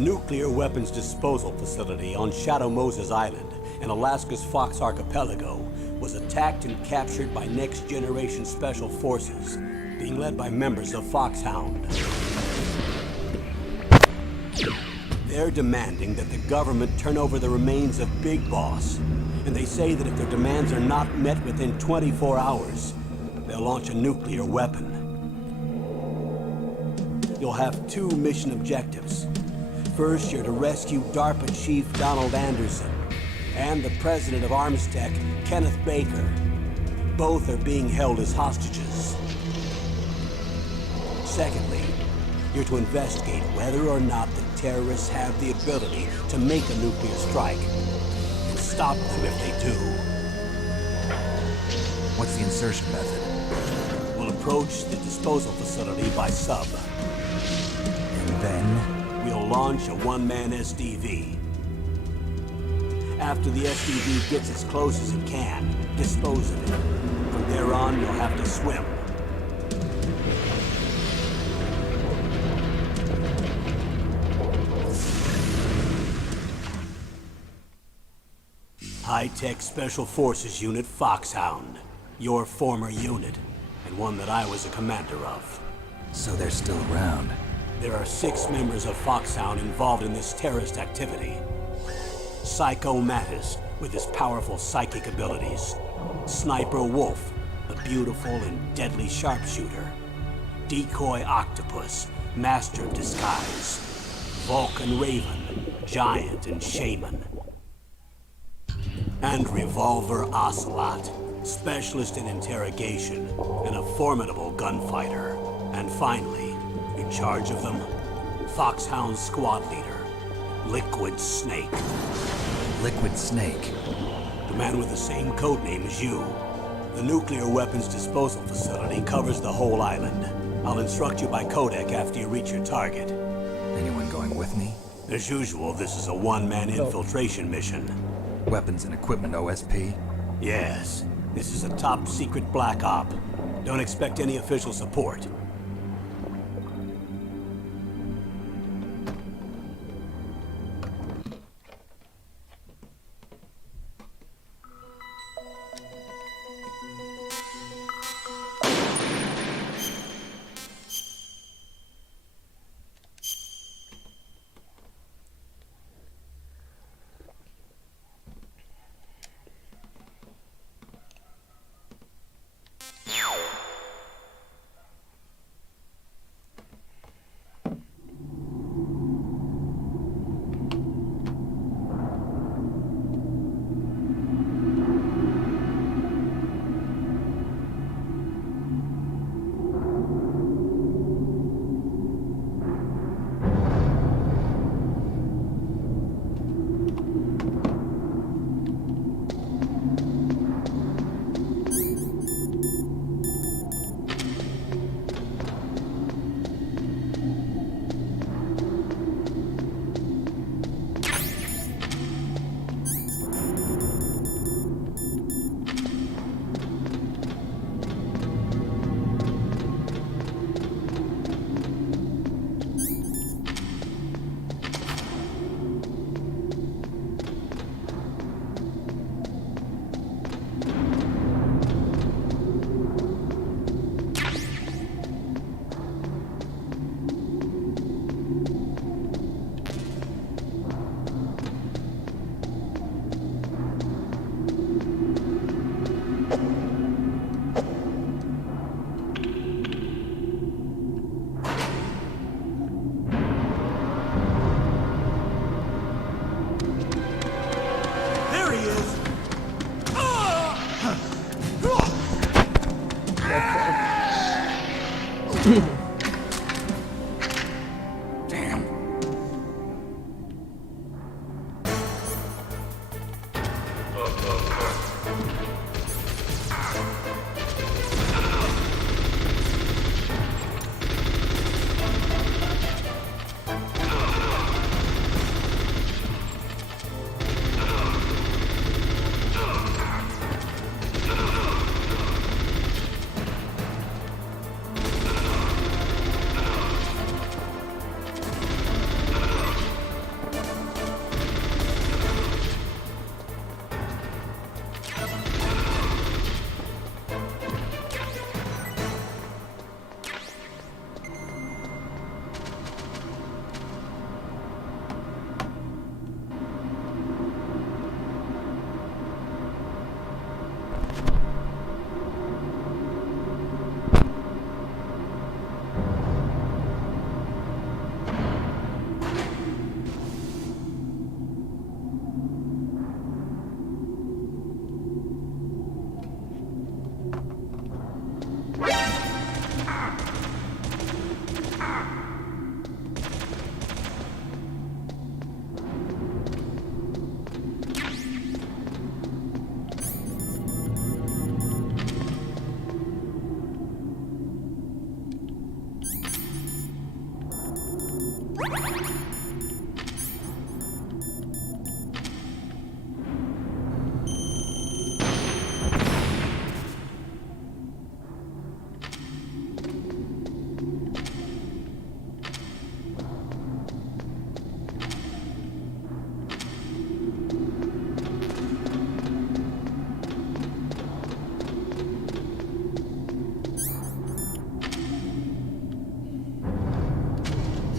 nuclear weapons disposal facility on Shadow Moses Island in Alaska's Fox Archipelago was attacked and captured by next-generation special forces, being led by members of Foxhound. They're demanding that the government turn over the remains of Big Boss, and they say that if their demands are not met within 24 hours, they'll launch a nuclear weapon. You'll have two mission objectives. First, you're to rescue DARPA Chief Donald Anderson and the president of Armstech, Kenneth Baker. Both are being held as hostages. Secondly, you're to investigate whether or not the terrorists have the ability to make a nuclear strike and stop them if they do. What's the insertion method? We'll approach the disposal facility by sub. And then? We'll launch a one-man SDV. After the SDV gets as close as it can, dispose of it. From there on, you'll have to swim. High-Tech Special Forces Unit Foxhound. Your former unit, and one that I was a commander of. So they're still around. There are 6 members of Foxhound involved in this terrorist activity. Psycho Mattis, with his powerful psychic abilities. Sniper Wolf, a beautiful and deadly sharpshooter. Decoy Octopus, master of disguise. Vulcan Raven, giant and shaman. And Revolver Ocelot, specialist in interrogation and a formidable gunfighter. And finally, in charge of them, Foxhound squad leader, Liquid Snake. Liquid Snake? The man with the same codename as you. The nuclear weapons disposal facility covers the whole island. I'll instruct you by codec after you reach your target. Anyone going with me? As usual, this is a one-man infiltration mission. Weapons and equipment OSP? Yes. This is a top-secret black op. Don't expect any official support.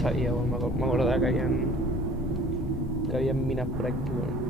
Sabía, weón, me acordaba que habían minas por aquí, weón.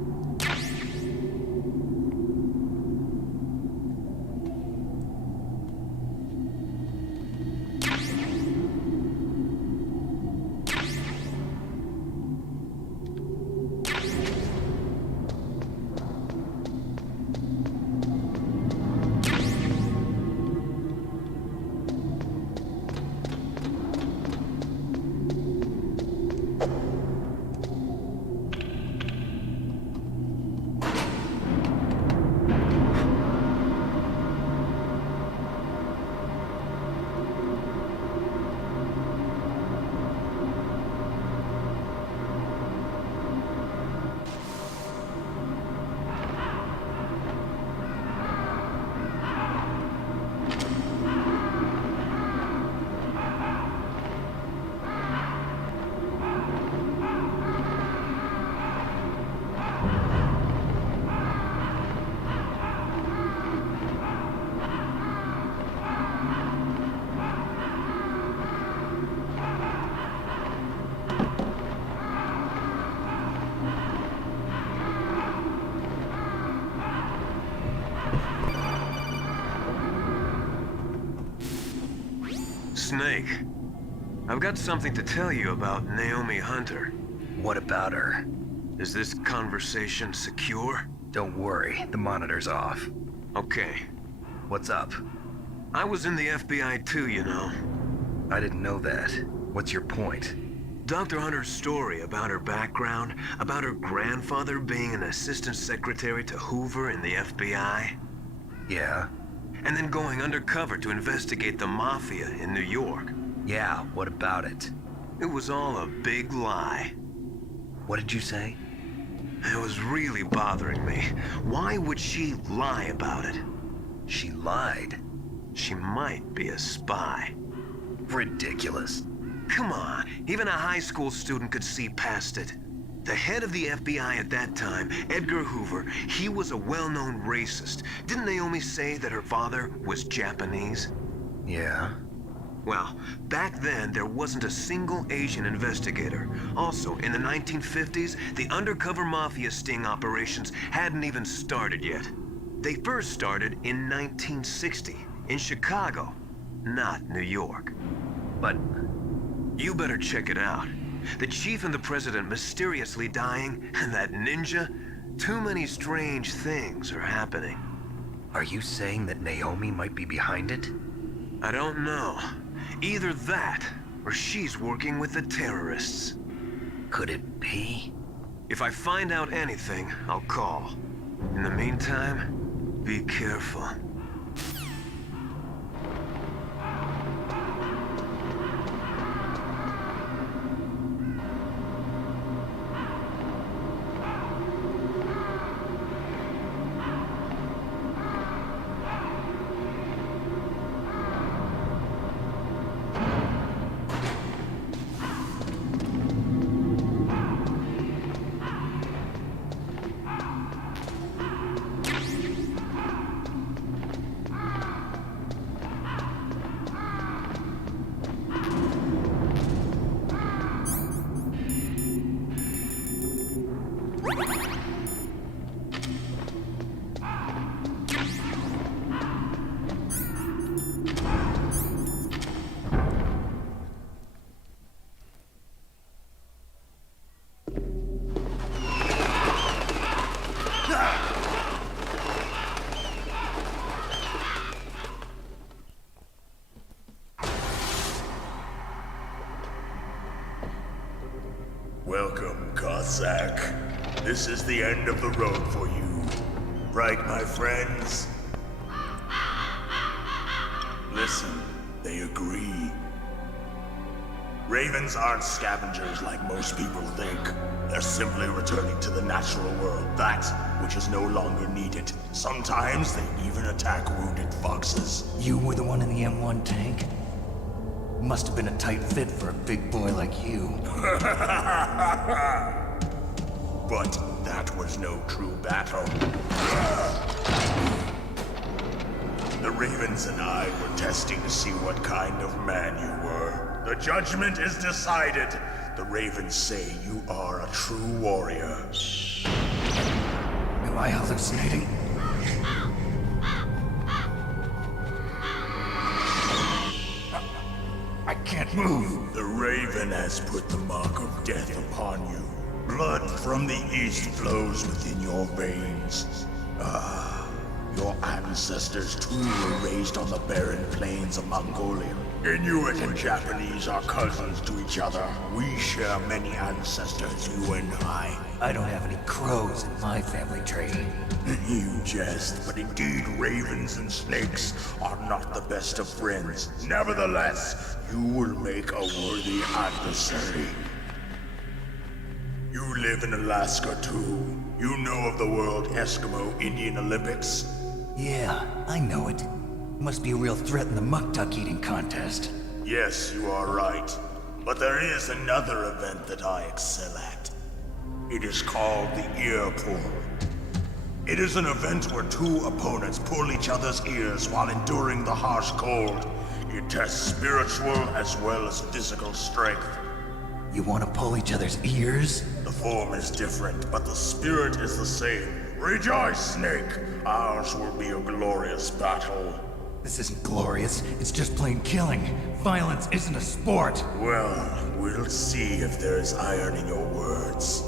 Snake, I've got something to tell you about Naomi Hunter. What about her? Is this conversation secure? Don't worry, the monitor's off. Okay. What's up? I was in the FBI too, you know. I didn't know that. What's your point? Dr. Hunter's story about her background, about her grandfather being an assistant secretary to Hoover in the FBI, Yeah? and then going undercover to investigate the Mafia in New York. Yeah, what about it? It was all a big lie. What did you say? It was really bothering me. Why would she lie about it? She lied. She might be a spy. Ridiculous. Come on, even a high school student could see past it. The head of the FBI at that time, Edgar Hoover, he was a well-known racist. Didn't Naomi say that her father was Japanese? Yeah? Well, back then, there wasn't a single Asian investigator. Also, in the 1950s, the undercover mafia sting operations hadn't even started yet. They first started in 1960, in Chicago, not New York. But You better check it out. The chief and the president mysteriously dying, and that ninja? Too many strange things are happening. are you saying that Naomi might be behind it? I don't know. Either that, or she's working with the terrorists. Could it be? If I find out anything, I'll call. In the meantime, be careful. Welcome, Cossack. This is the end of the road for you. Right, my friends? Listen, they agree. Ravens aren't scavengers like most people think. They're simply returning to the natural world, that which is no longer needed. Sometimes they even attack wounded foxes. You were the one in the M1 tank? Must have been a tight fit for a big boy like you. But that was no true battle. The Ravens and I were testing to see what kind of man you were. The judgment is decided. The Ravens say you are a true warrior. Am I hallucinating? I can't move. The Raven has put the mark of death upon you. Blood from the east flows within your veins. Your ancestors too were raised on the barren plains of Mongolia. Inuit and Japanese are cousins to each other. We share many ancestors, you and I. I don't have any crows in my family tree. You jest, but indeed ravens and snakes are not the best of friends. Nevertheless, you will make a worthy adversary. You live in Alaska too. You know of the World Eskimo Indian Olympics? Yeah, I know it. Must be a real threat in the muck-duck eating contest. Yes, you are right. But there is another event that I excel at. It is called the ear pull. It is an event where two opponents pull each other's ears while enduring the harsh cold. It tests spiritual as well as physical strength. You want to pull each other's ears? The form is different, but the spirit is the same. Rejoice, Snake! Ours will be a glorious battle. This isn't glorious. It's just plain killing. Violence isn't a sport. Well, we'll see if there's iron in your words.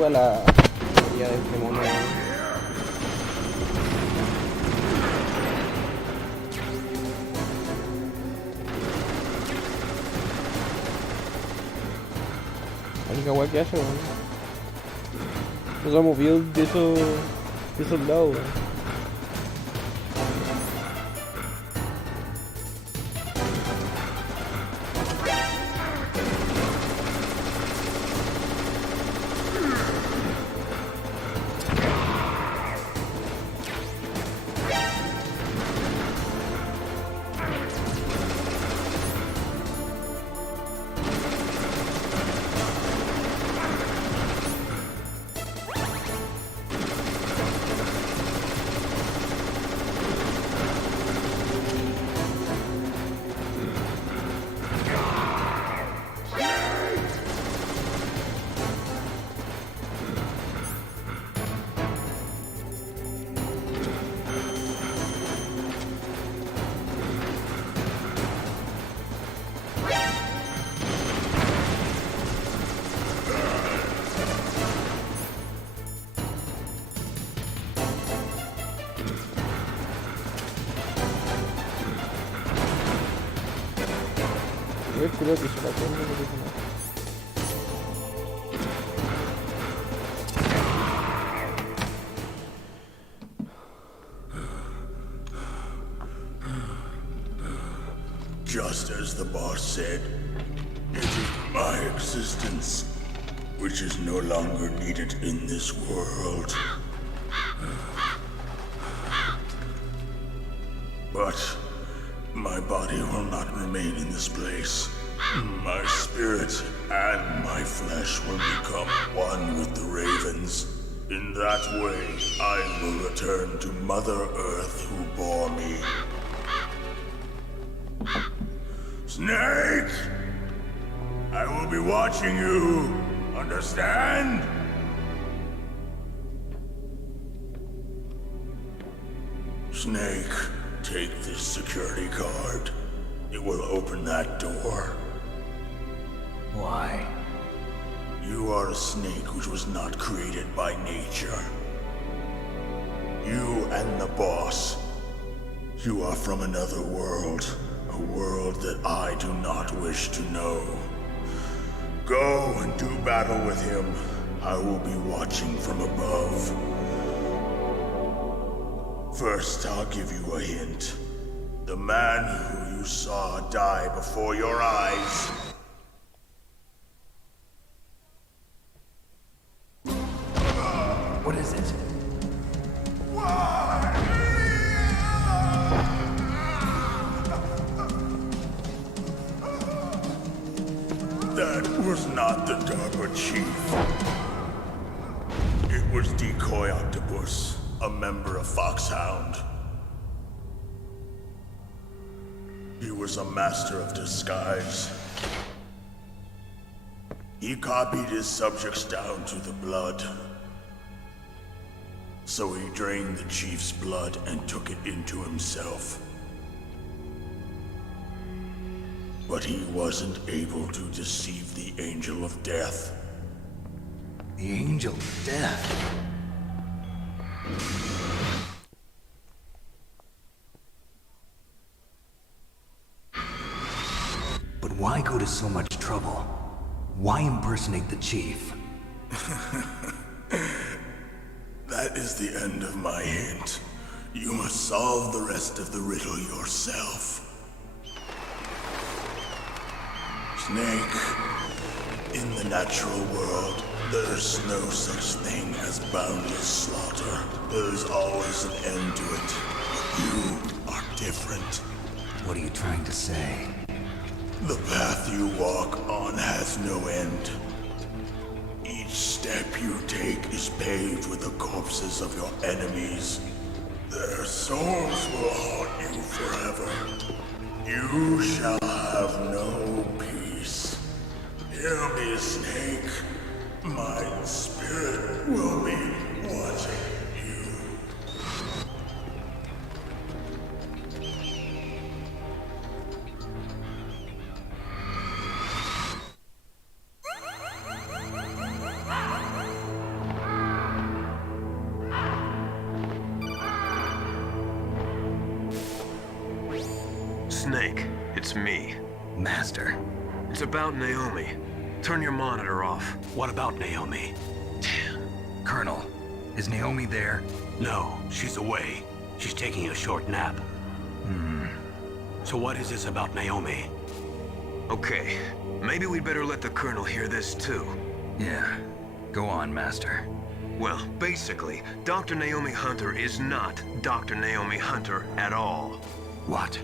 antigua la teoría de este mono. La única weá que hace, weón. No se ha movido de esos lados, weón. Creo que se la tengo, no dice nada. Just as the boss said, it is my existence which is no longer needed in this world. But my body will not remain in this place. My spirit and my flesh will become one with the ravens. In that way, I will return to Mother Earth who bore me. Snake! I will be watching you. Understand? Snake, take this security card. It will open that door. Why? You are a snake which was not created by nature. You and the boss. You are from another world. A world that I do not wish to know. Go and do battle with him. I will be watching from above. First, I'll give you a hint. The man who you saw die before your eyes. What is it? That was not the DARPA chief. It was Decoy Octopus, a member of Foxhound. He was a master of disguise. He copied his subjects down to the blood. So he drained the chief's blood and took it into himself. But he wasn't able to deceive the Angel of Death. The Angel of Death? But why go to so much trouble? Why impersonate the chief? That is the end of my hint. You must solve the rest of the riddle yourself. Snake, in the natural world, there's no such thing as boundless slaughter. There's always an end to it. But you are different. What are you trying to say? The path you walk on has no end. Each step you take is paved with the corpses of your enemies. Their souls will haunt you forever. You shall have no peace. Hear me, Snake. My spirit will be watching you. Snake, it's me. Master. It's about Naomi. Turn your monitor off. What about Naomi? Colonel, is Naomi there? No, she's away. She's taking a short nap. So what is this about Naomi? Okay, maybe we'd better let the Colonel hear this too. Yeah. Go on, Master. Well, basically, Dr. Naomi Hunter is not Dr. Naomi Hunter at all. What?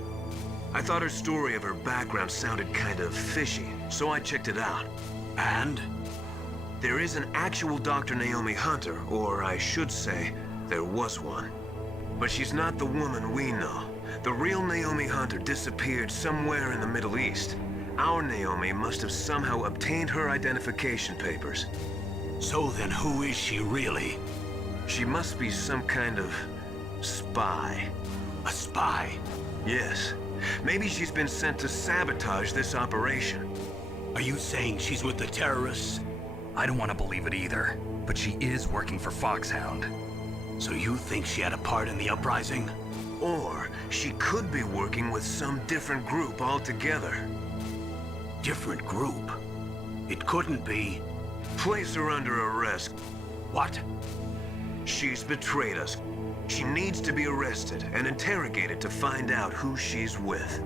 I thought her story of her background sounded kind of fishy, so I checked it out. And? There is an actual Dr. Naomi Hunter, or I should say, there was one. But she's not the woman we know. The real Naomi Hunter disappeared somewhere in the Middle East. Our Naomi must have somehow obtained her identification papers. So then who is she really? She must be some kind of spy. A spy? Yes. Maybe she's been sent to sabotage this operation. Are you saying she's with the terrorists? I don't want to believe it either, but she is working for Foxhound. So you think she had a part in the uprising? Or she could be working with some different group altogether. Different group? It couldn't be. Place her under arrest. What? She's betrayed us. She needs to be arrested and interrogated to find out who she's with.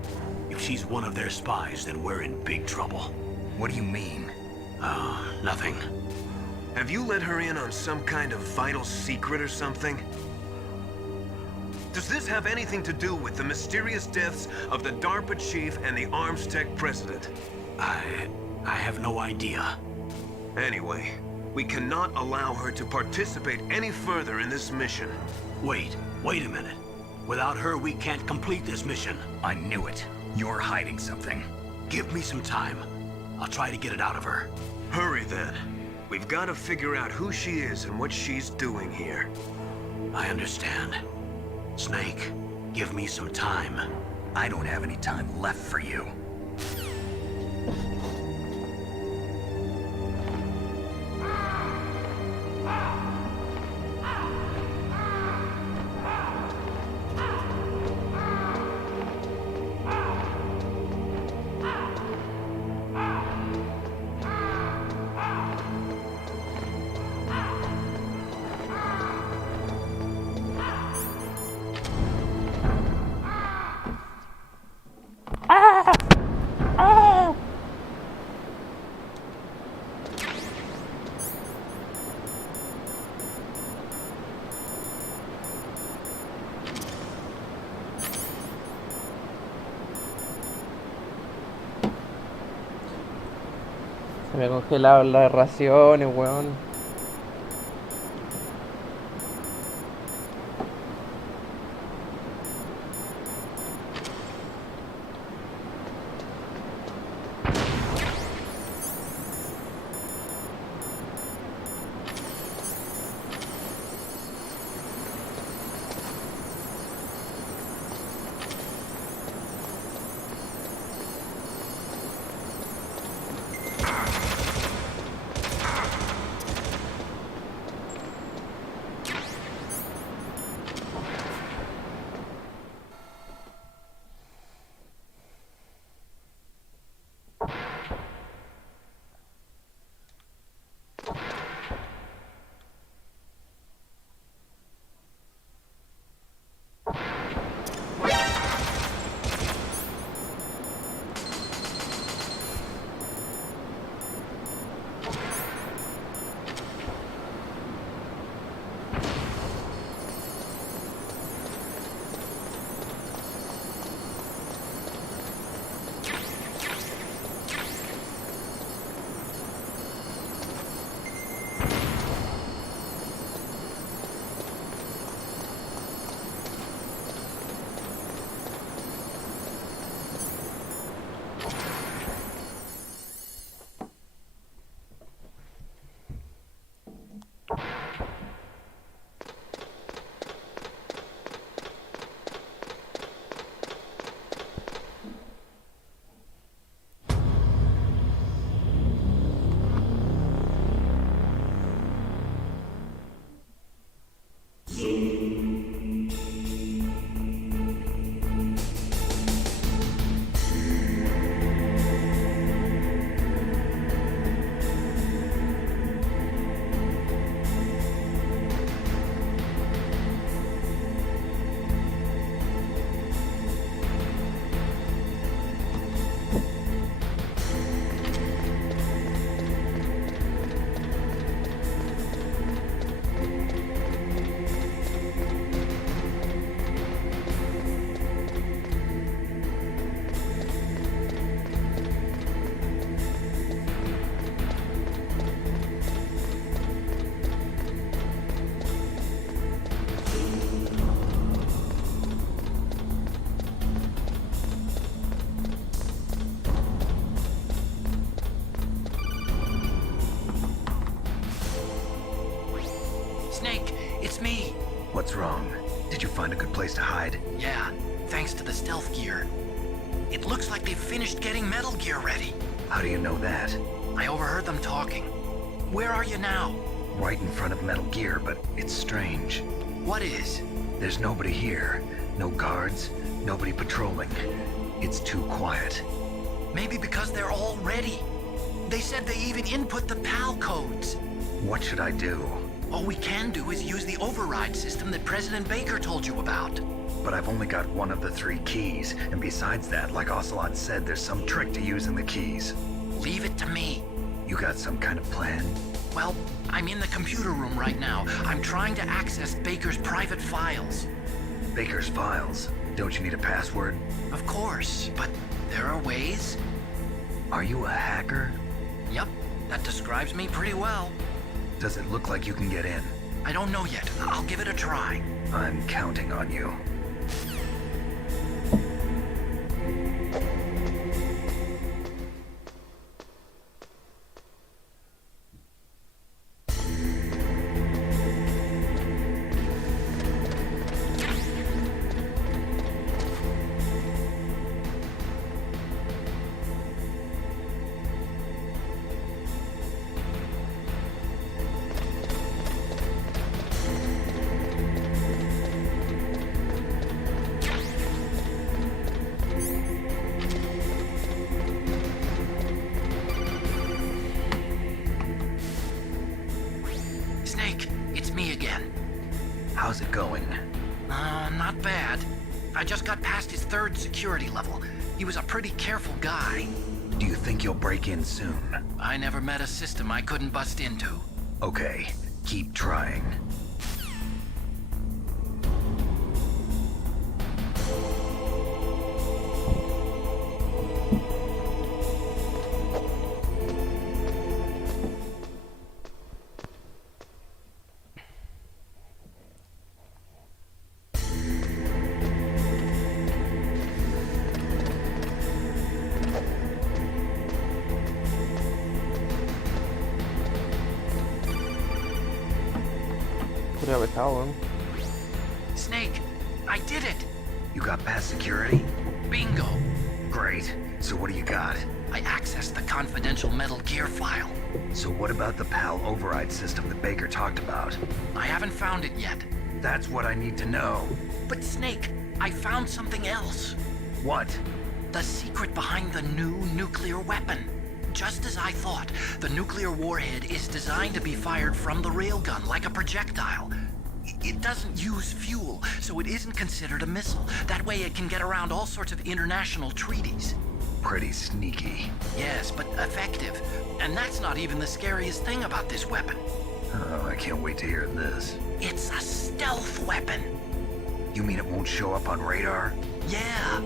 If she's one of their spies, then we're in big trouble. What do you mean? Nothing. Have you let her in on some kind of vital secret or something? Does this have anything to do with the mysterious deaths of the DARPA chief and the Arms Tech president? I have no idea. Anyway, we cannot allow her to participate any further in this mission. Wait a minute. Without her, we can't complete this mission. I knew it. You're hiding something. Give me some time. I'll try to get it out of her. Hurry then. We've got to figure out who she is and what she's doing here. I understand. Snake, give me some time. I don't have any time left for you. Se me congelaron las raciones, weón. wrong? Did you find a good place to hide? Yeah, thanks to the stealth gear. It looks like they've finished getting Metal Gear ready. How do you know that? I overheard them talking. Where are you now? Right in front of Metal Gear, but it's strange. What is? There's nobody here. No guards, nobody patrolling. It's too quiet. Maybe because they're all ready. They said they even input the PAL codes. What should I do? All we can do is use the override system that President Baker told you about. But I've only got one of the 3 keys, and besides that, like Ocelot said, there's some trick to using the keys. Leave it to me. You got some kind of plan? Well, I'm in the computer room right now. I'm trying to access Baker's private files. Baker's files? Don't you need a password? Of course, but there are ways. Are you a hacker? Yep, that describes me pretty well. Does it look like you can get in? I don't know yet. I'll give it a try. I'm counting on you. Snake, it's me again. How's it going? Not bad. I just got past his 3rd security level. He was a pretty careful guy. Do you think you'll break in soon? I never met a system I couldn't bust into. Okay, keep trying. Could have a Talon. Snake, I did it! You got past security? Bingo! Great. So what do you got? I accessed the confidential Metal Gear file. So what about the PAL override system that Baker talked about? I haven't found it yet. That's what I need to know. But Snake, I found something else. What? The secret behind the new nuclear weapon. Just as I thought, the nuclear warhead is designed to be fired from the railgun like a projectile. It doesn't use fuel, so it isn't considered a missile. That way it can get around all sorts of international treaties. Pretty sneaky. Yes, but effective. And that's not even the scariest thing about this weapon. Oh, I can't wait to hear this. It's a stealth weapon. You mean it won't show up on radar? Yeah.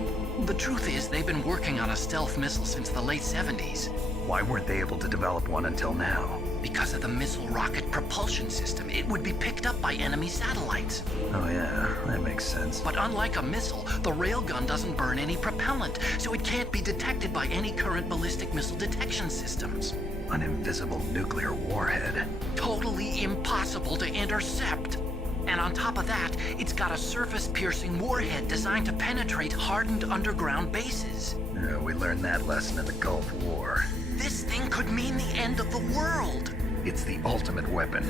The truth is, they've been working on a stealth missile since the late 70s. Why weren't they able to develop one until now? Because of the missile rocket propulsion system, it would be picked up by enemy satellites. Oh yeah, that makes sense. But unlike a missile, the railgun doesn't burn any propellant, so it can't be detected by any current ballistic missile detection systems. An invisible nuclear warhead. Totally impossible to intercept. And on top of that, it's got a surface-piercing warhead designed to penetrate hardened underground bases. Yeah, we learned that lesson in the Gulf War. This thing could mean the end of the world. It's the ultimate weapon.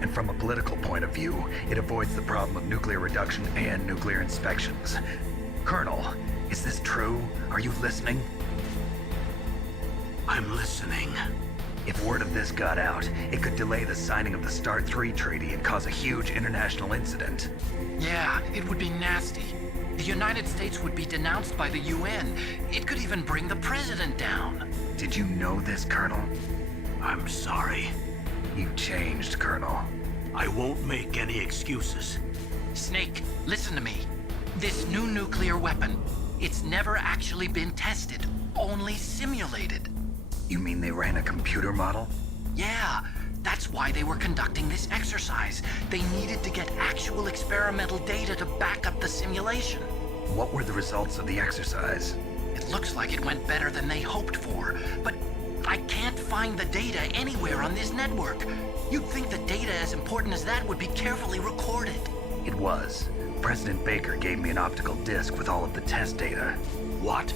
And from a political point of view, it avoids the problem of nuclear reduction and nuclear inspections. Colonel, is this true? Are you listening? I'm listening. If word of this got out, it could delay the signing of the START 3 treaty and cause a huge international incident. Yeah, it would be nasty. The United States would be denounced by the UN. It could even bring the president down. Did you know this, Colonel? I'm sorry. You changed, Colonel. I won't make any excuses. Snake, listen to me. This new nuclear weapon, it's never actually been tested, only simulated. You mean they ran a computer model? Yeah, that's why they were conducting this exercise. They needed to get actual experimental data to back up the simulation. What were the results of the exercise? It looks like it went better than they hoped for, but I can't find the data anywhere on this network. You'd think the data as important as that would be carefully recorded. It was. President Baker gave me an optical disc with all of the test data. What?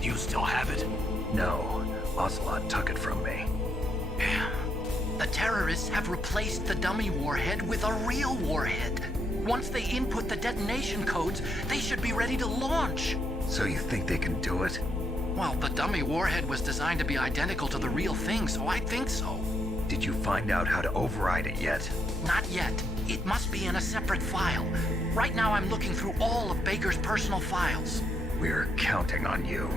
You still have it? No, Ocelot took it from me. The terrorists have replaced the dummy warhead with a real warhead. Once they input the detonation codes, they should be ready to launch. So you think they can do it? Well, the dummy warhead was designed to be identical to the real thing, so I think so. Did you find out how to override it yet? Not yet. It must be in a separate file. Right now I'm looking through all of Baker's personal files. We're counting on you.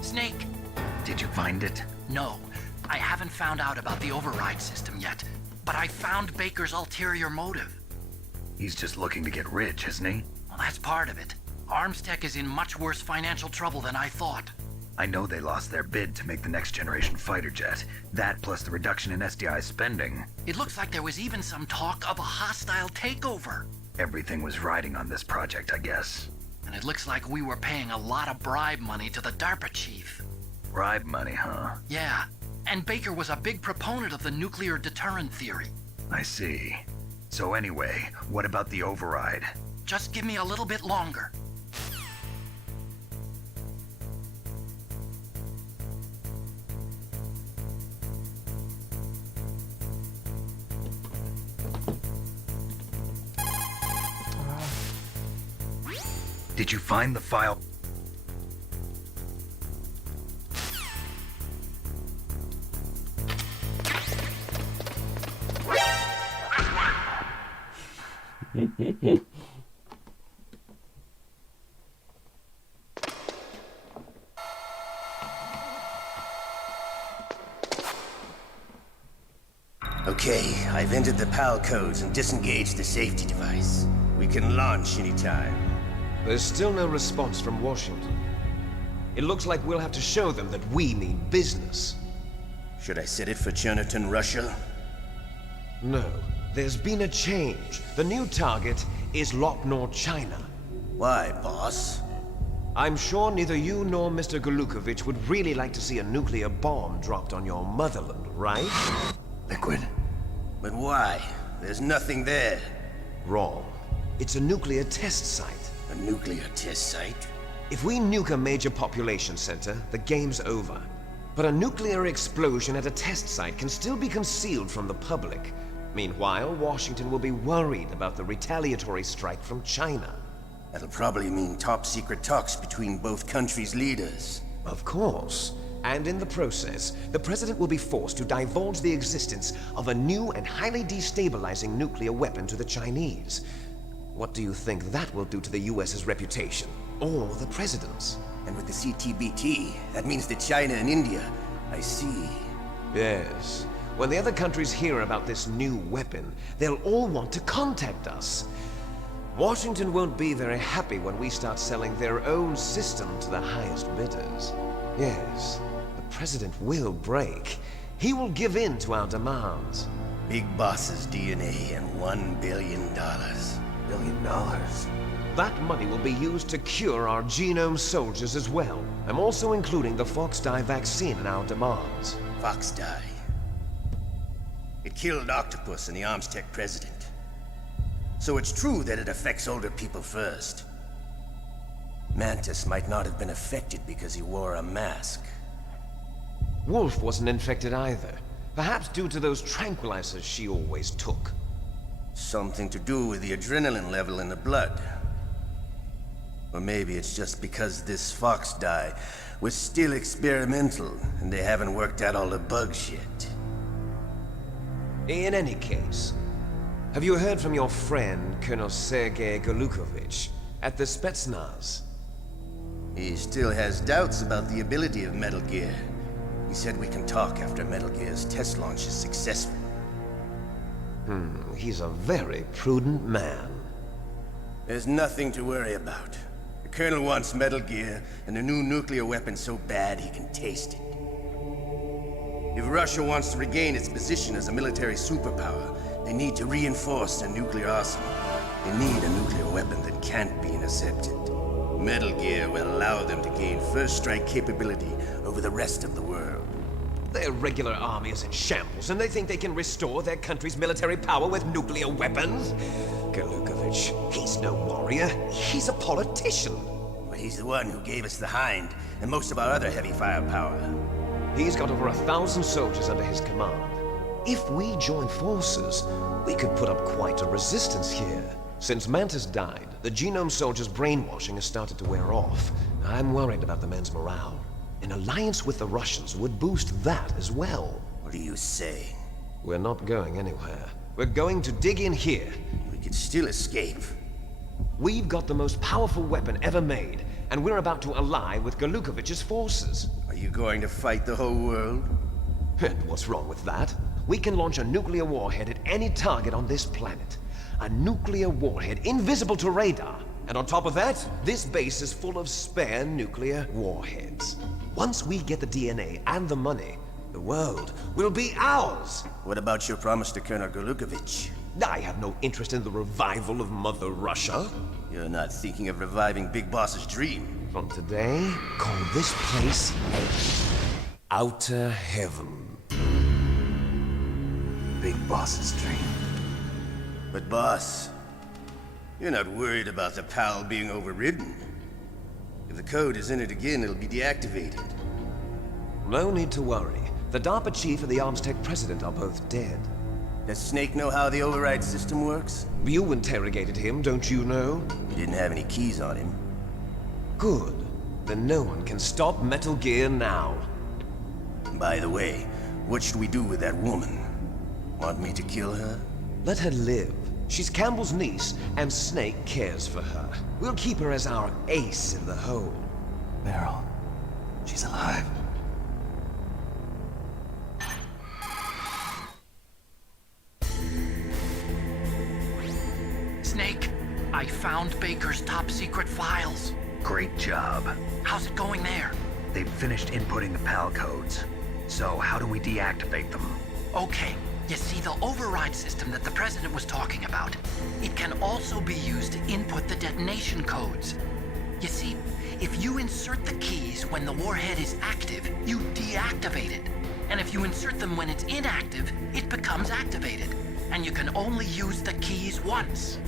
Snake! Did you find it? No, I haven't found out about the override system yet, but I found Baker's ulterior motive. He's just looking to get rich, isn't he? Well, that's part of it. Armstech is in much worse financial trouble than I thought. I know they lost their bid to make the next generation fighter jet. That plus the reduction in SDI spending. It looks like there was even some talk of a hostile takeover. Everything was riding on this project, I guess. And it looks like we were paying a lot of bribe money to the DARPA chief. Bribe money, huh? Yeah, and Baker was a big proponent of the nuclear deterrent theory. I see. So anyway, what about the override? Just give me a little bit longer. Did you find the file? Okay, I've entered the PAL codes and disengaged the safety device. We can launch anytime. There's still no response from Washington. It looks like we'll have to show them that we mean business. Should I set it for Cherniton, Russia? No, there's been a change. The new target is Lopnor, China. Why, boss? I'm sure neither you nor Mr. Golukovich would really like to see a nuclear bomb dropped on your motherland, right? Liquid. But why? There's nothing there. Wrong. It's a nuclear test site. A nuclear test site? If we nuke a major population center, the game's over. But a nuclear explosion at a test site can still be concealed from the public. Meanwhile, Washington will be worried about the retaliatory strike from China. That'll probably mean top-secret talks between both countries' leaders. Of course. And in the process, the president will be forced to divulge the existence of a new and highly destabilizing nuclear weapon to the Chinese. What do you think that will do to the US's reputation? Or the president's? And with the CTBT, that means that China and India. I see. Yes. When the other countries hear about this new weapon, they'll all want to contact us. Washington won't be very happy when we start selling their own system to the highest bidders. Yes, the president will break. He will give in to our demands. Big Boss's DNA and $1 billion. $1 billion? That money will be used to cure our genome soldiers as well. I'm also including the Fox dye vaccine in our demands. Fox dye. It killed Octopus and the Armstech president. So it's true that it affects older people first. Mantis might not have been affected because he wore a mask. Wolf wasn't infected either. Perhaps due to those tranquilizers she always took. Something to do with the adrenaline level in the blood. Or maybe it's just because this Fox dye was still experimental and they haven't worked out all the bugs yet. In any case, have you heard from your friend, Colonel Sergei Golukovich, at the Spetsnaz? He still has doubts about the ability of Metal Gear. He said we can talk after Metal Gear's test launch is successful. He's a very prudent man. There's nothing to worry about. The Colonel wants Metal Gear and a new nuclear weapon so bad he can taste it. If Russia wants to regain its position as a military superpower, they need to reinforce their nuclear arsenal. They need a nuclear weapon that can't be intercepted. Metal Gear will allow them to gain first strike capability over the rest of the world. Their regular army is in shambles, and they think they can restore their country's military power with nuclear weapons? Golukovich, he's no warrior. He's a politician. But he's the one who gave us the Hind and most of our other heavy firepower. He's got over 1,000 soldiers under his command. If we join forces, we could put up quite a resistance here. Since Mantis died, the genome soldiers' brainwashing has started to wear off. I'm worried about the men's morale. An alliance with the Russians would boost that as well. What are you saying? We're not going anywhere. We're going to dig in here. We could still escape. We've got the most powerful weapon ever made, and we're about to ally with Golukovich's forces. Are you going to fight the whole world? And what's wrong with that? We can launch a nuclear warhead at any target on this planet. A nuclear warhead invisible to radar. And on top of that, this base is full of spare nuclear warheads. Once we get the DNA and the money, the world will be ours. What about your promise to Colonel Golukovich? I have no interest in the revival of Mother Russia. You're not thinking of reviving Big Boss's dream. From today, call this place Outer Heaven. Big Boss's dream. But boss, you're not worried about the PAL being overridden. If the code is in it again, it'll be deactivated. No need to worry. The DARPA chief and the Armstech president are both dead. Does Snake know how the override system works? You interrogated him, don't you know? He didn't have any keys on him. Good. Then no one can stop Metal Gear now. By the way, what should we do with that woman? Want me to kill her? Let her live. She's Campbell's niece, and Snake cares for her. We'll keep her as our ace in the hole. Meryl, she's alive. Snake, I found Baker's top secret files. Great job. How's it going there? They've finished inputting the PAL codes. So how do we deactivate them? Okay, you see the override system that the president was talking about. It can also be used to input the detonation codes. You see, if you insert the keys when the warhead is active, you deactivate it. And if you insert them when it's inactive, it becomes activated. And you can only use the keys once.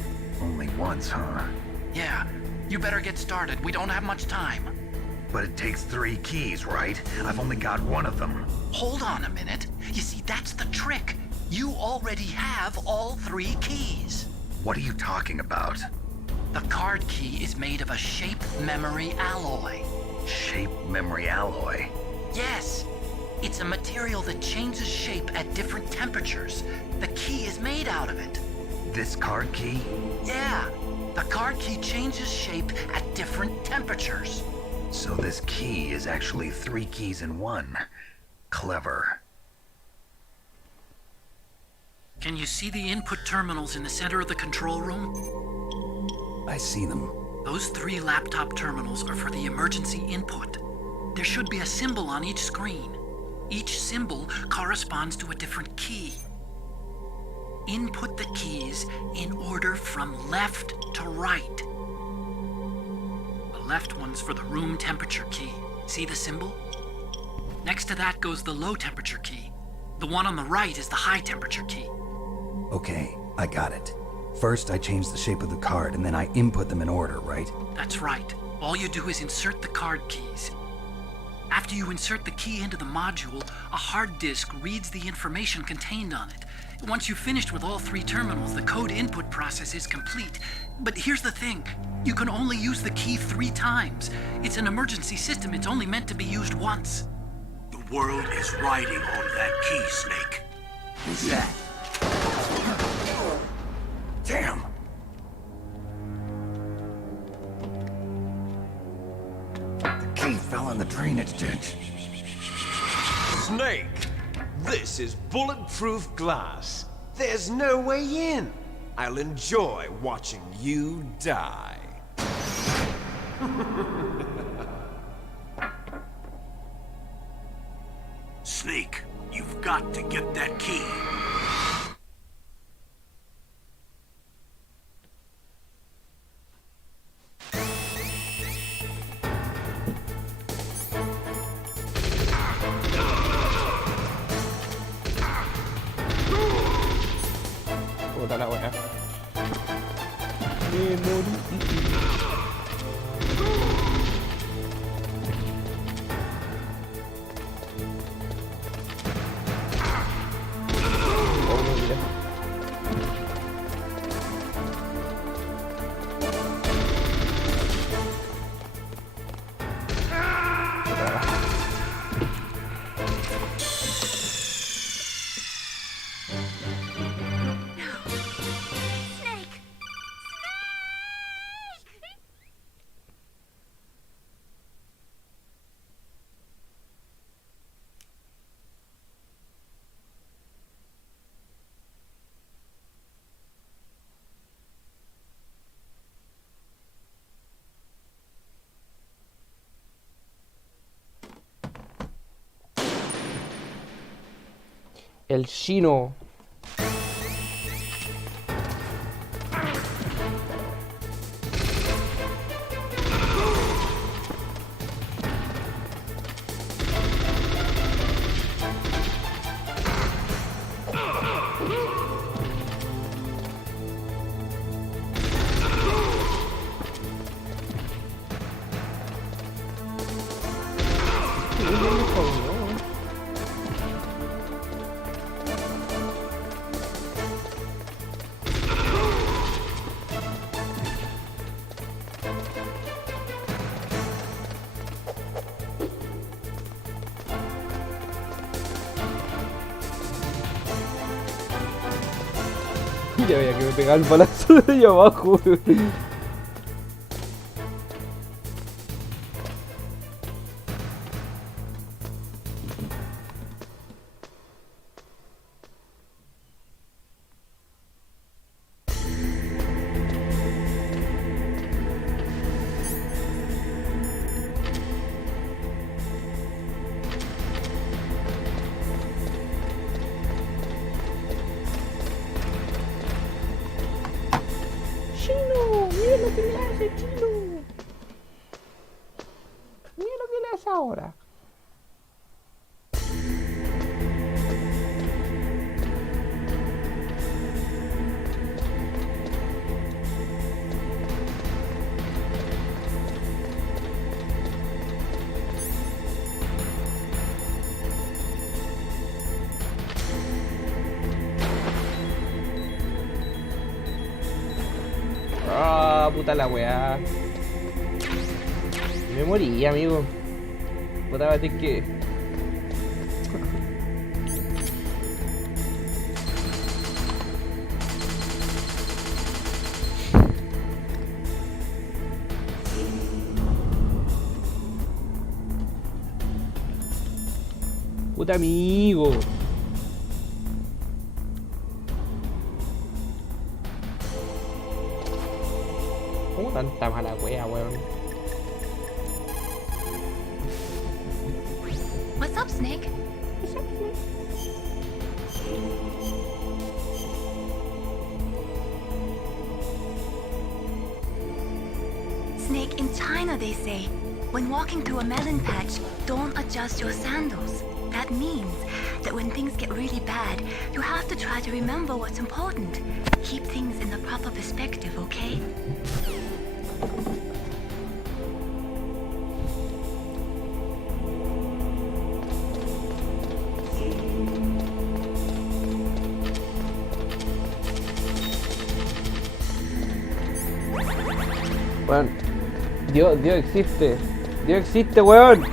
Only once, huh? Yeah, you better get started. We don't have much time. But it takes 3 keys, right? I've only got 1 of them. Hold on a minute. You see, that's the trick. You already have all 3 keys. What are you talking about? The card key is made of a shape memory alloy. Shape memory alloy? Yes. It's a material that changes shape at different temperatures. The key is made out of it. This card key? Yeah. The card key changes shape at different temperatures. So this key is actually 3 keys in one. Clever. Can you see the input terminals in the center of the control room? I see them. Those 3 laptop terminals are for the emergency input. There should be a symbol on each screen. Each symbol corresponds to a different key. Input the keys in order from left to right. The left one's for the room temperature key. See the symbol? Next to that goes the low temperature key. The one on the right is the high temperature key. Okay, I got it. First, I change the shape of the card, and then I input them in order, right? That's right. All you do is insert the card keys. After you insert the key into the module, a hard disk reads the information contained on it. Once you've finished with all 3 terminals, the code input process is complete. But here's the thing. You can only use the key 3 times. It's an emergency system. It's only meant to be used once. The world is riding on that key, Snake. Who's that? Damn! The key fell in the drainage ditch. Snake! This is bulletproof glass. There's no way in. I'll enjoy watching you die. Snake, you've got to get that key. Puta la wea. Me morí. Oh, mira. El chino. Ya veía que me pegaba el balazo de ahí abajo. Chino, mira lo que le hace, Chino. Mira lo que le hace ahora. Ah, puta la weá. Me morí, amigo. Puta, va a tener que... Puta amigo. ¿Cómo tanta mala wea, weón? What's up, Snake? Snake, in China they say, when walking through a melon patch, don't adjust your sandals. That means that when things get really bad, you have to try to remember what's important. Keep things in the proper perspective, okay? Weón, Dios existe. Dios existe, weón.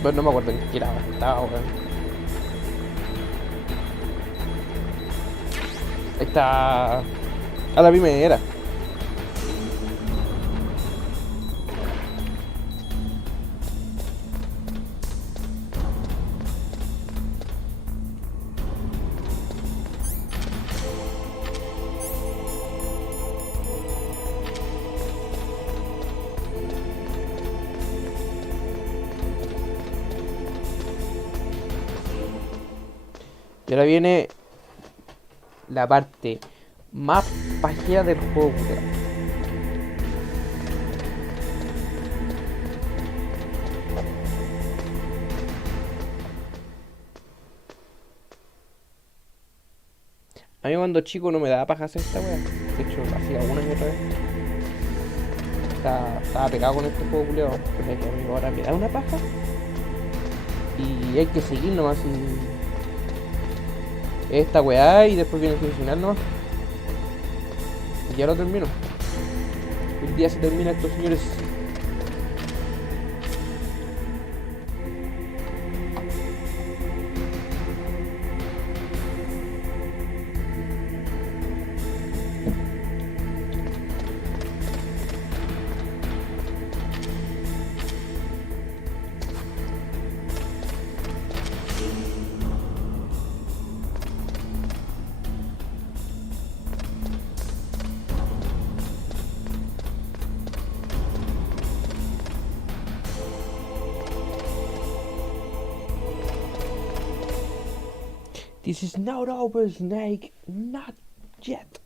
Pero no me acuerdo ni siquiera estaba, weón. Ahí está. A la primera. Y ahora viene la parte más pajera del juego, weón. A mí cuando chico no me daba paja hacer esta weá. De hecho, hacía una y otra vez. Estaba pegado con este juego culiao. Pero que amigo, ahora me da una paja. Y hay que seguir nomás y... esta weá y después viene el final nomás. Y ya lo termino. El día se termina esto, señores. This is not over, Snake. Not yet.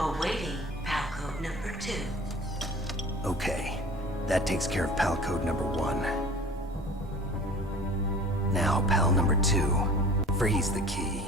Awaiting PAL code number 2. Okay, that takes care of PAL code number 1. Now, PAL number 2. Freeze the key.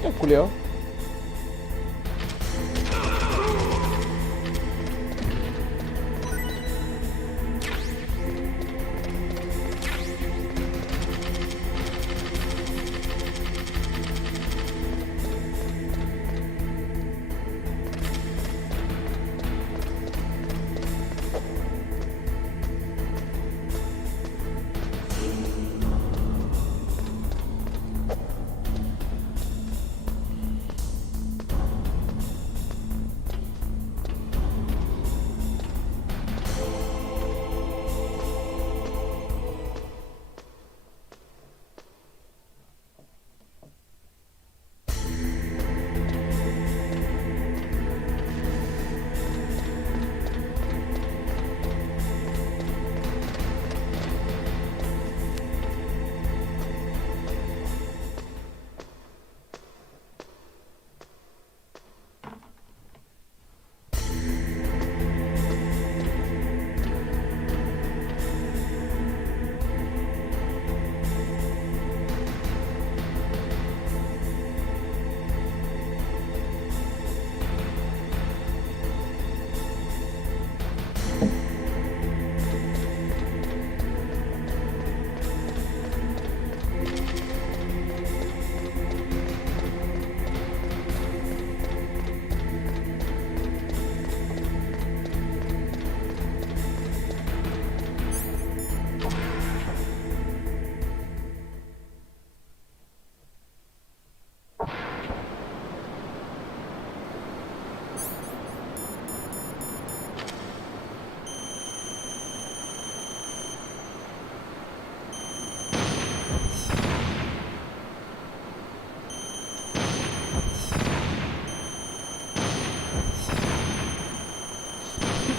¿Qué culiao?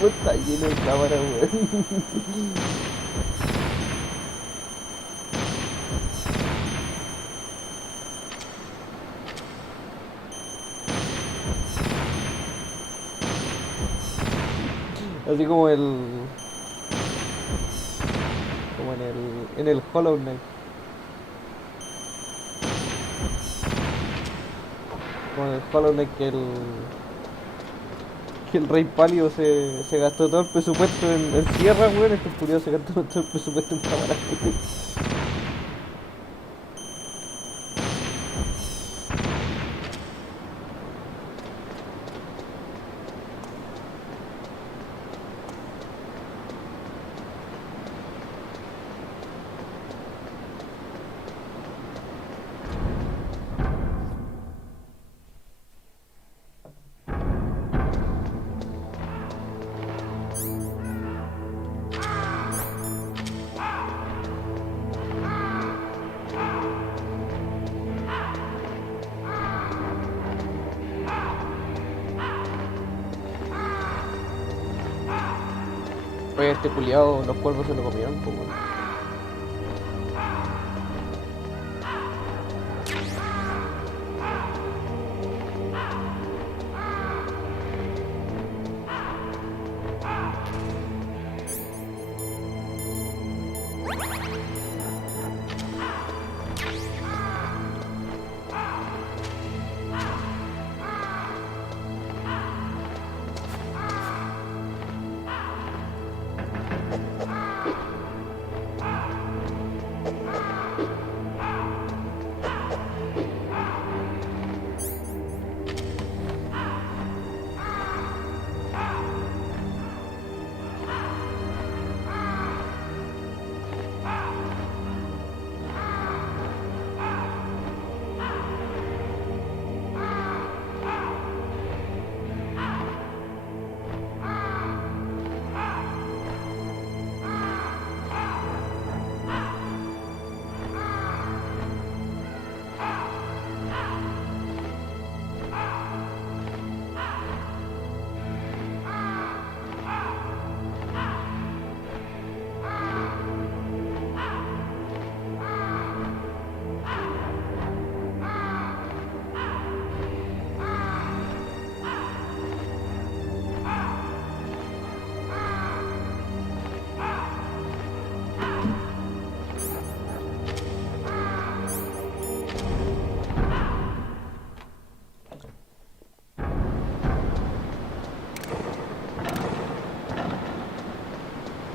Está lleno de cámara, weón. Así como como en el Hollow Knight. Como en el Hollow Knight que el Rey Pálido se gastó todo el presupuesto en sierra, weón. Este curioso se gastó todo el presupuesto en cámara. Oye, este culiao, los cuervos se lo comieron, pues, weón.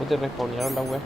te respawnearon la wea.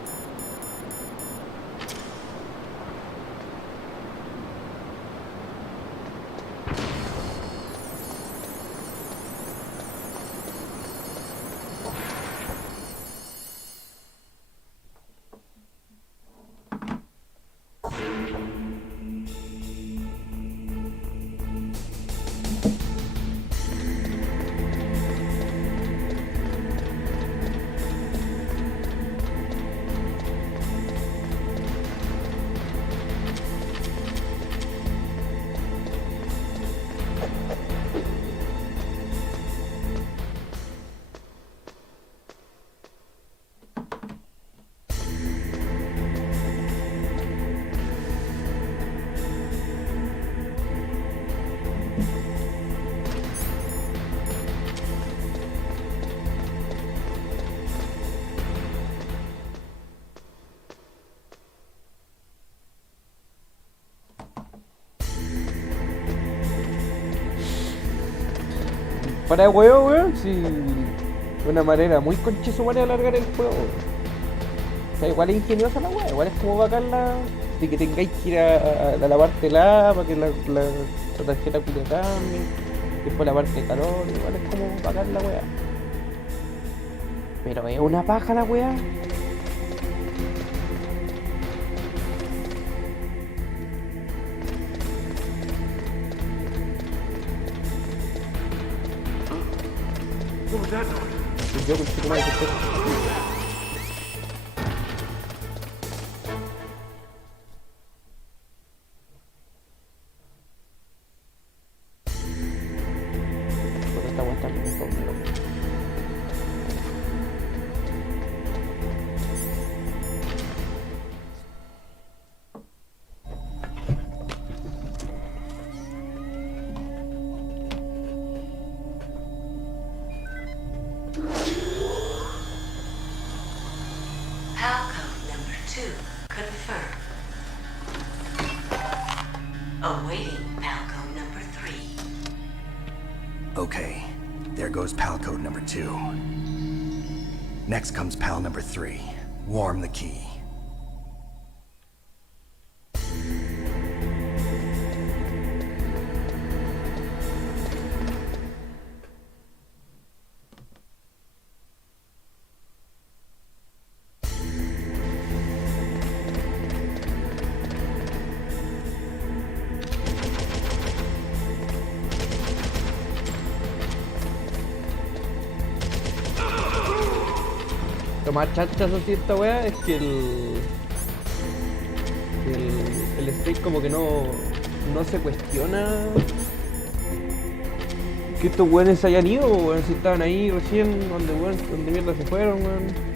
Para de huevo, weón, si una manera muy conchesumare de alargar el juego. O sea, igual es ingeniosa la weá, igual es como bacán de que tengáis que ir a la parte la para que la tarjeta culia cambie, después la parte de calor, igual es como bacán la weá. Pero es una paja la weá. Yo con tu madre, esta weá está muy conmigo. Palcode number 2 confirmed. Awaiting palcode number 3. Okay, there goes pal code number 2. Next comes pal number 3. Warm the key. Lo más chanchazo de esta weá es que el Snake como que no se cuestiona que estos weones se hayan ido, weón, si estaban ahí recién, donde mierda se fueron, weón.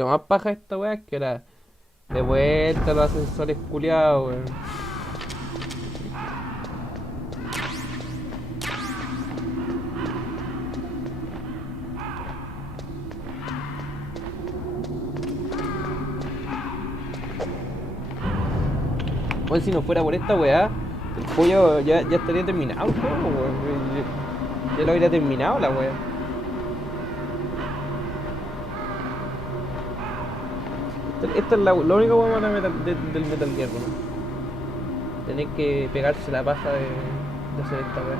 lo más paja de esta weá es que era de vuelta los ascensores culiados, weón. Bueno, si no fuera por esta weá, el pollo ya estaría terminado el juego, weón. Ya lo habría terminado la weá. Esta es la única weá mala del Metal Gear, weón. Tener que pegarse la paja de hacer esta weá.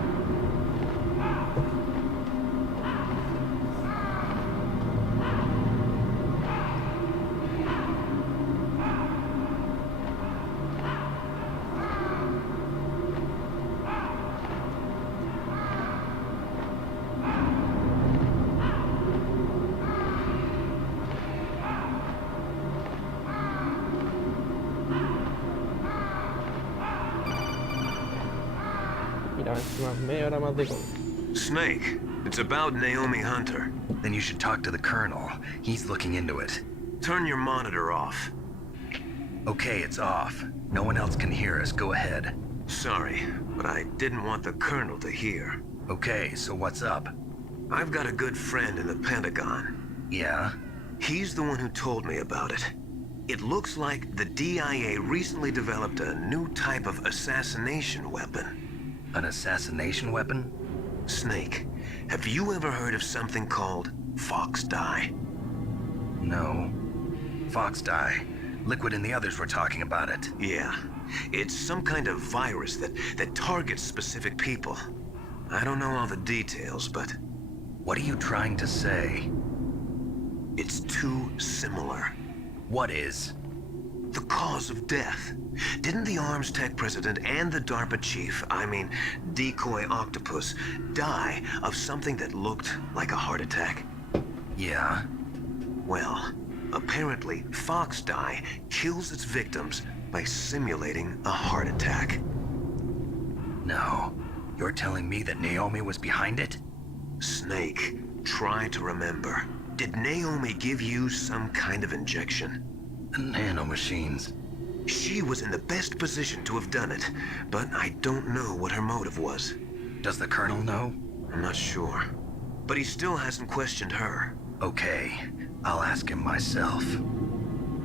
Mira, encima media hora más de cómic. Snake, it's about Naomi Hunter. Then you should talk to the Colonel. He's looking into it. Turn your monitor off. Okay, it's off. No one else can hear us. Go ahead. Sorry, but I didn't want the Colonel to hear. Okay, so what's up? I've got a good friend in the Pentagon. Yeah? He's the one who told me about it. It looks like the DIA recently developed a new type of assassination weapon. An assassination weapon? Snake, have you ever heard of something called Fox Dye? No. Fox dye. Liquid and the others were talking about it. Yeah. It's some kind of virus that targets specific people. I don't know all the details, but... What are you trying to say? It's too similar. What is? The cause of death. Didn't the Arms Tech president and the DARPA chief, I mean, Decoy Octopus, die of something that looked like a heart attack? Yeah? Well, apparently Fox Dye kills its victims by simulating a heart attack. No. You're telling me that Naomi was behind it? Snake, try to remember. Did Naomi give you some kind of injection? Nanomachines. She was in the best position to have done it, but I don't know what her motive was. Does the Colonel know? I'm not sure. But he still hasn't questioned her. Okay, I'll ask him myself.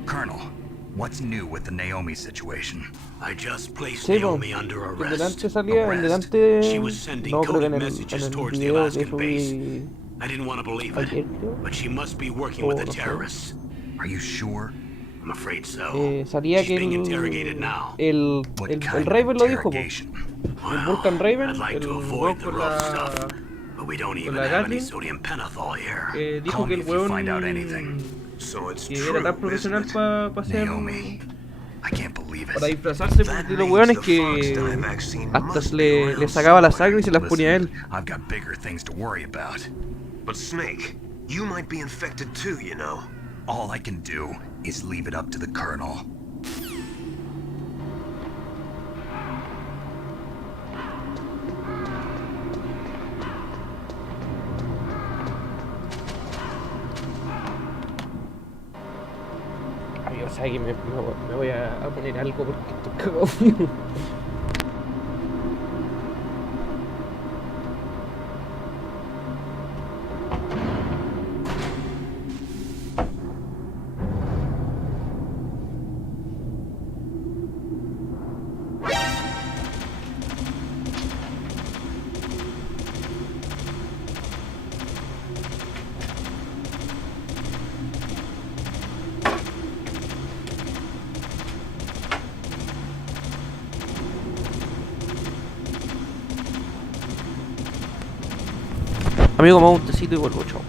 Colonel, what's new with the Naomi situation? I just placed Sí, Naomi under el arrest. delante salía, el Arrest. delante... She was sending No, creo que coded en messages el towards the video que Alaskan base. subí... I didn't want to believe it, ayer, creo. but she must be working with the no sé. terrorists. Are you sure? I'm afraid so. Salía She's que being interrogated now. el What el kind of Raven lo dijo, po. interrogation? El Vulcan Raven, I'd like el to weón avoid the con rough la... stuff, but we don't even la have any Gatling, sodium pentothal here. dijo Call que me el if you find out weón anything. So it's que true, era tan profesional isn't it? para hacer... Naomi. I can't believe Para it. disfrazarse That de los means weones the que Fox Dye vaccine hasta must se be le around sacaba la somewhere. sangre y se las ponía a él. I've got bigger things to worry about. But Snake, you might be infected too, you know. All I can do is leave it up to the Colonel. Ay, o sea que me voy a poner algo porque estoy cagado frío. Amigo, me hago un tecito y vuelvo, chao.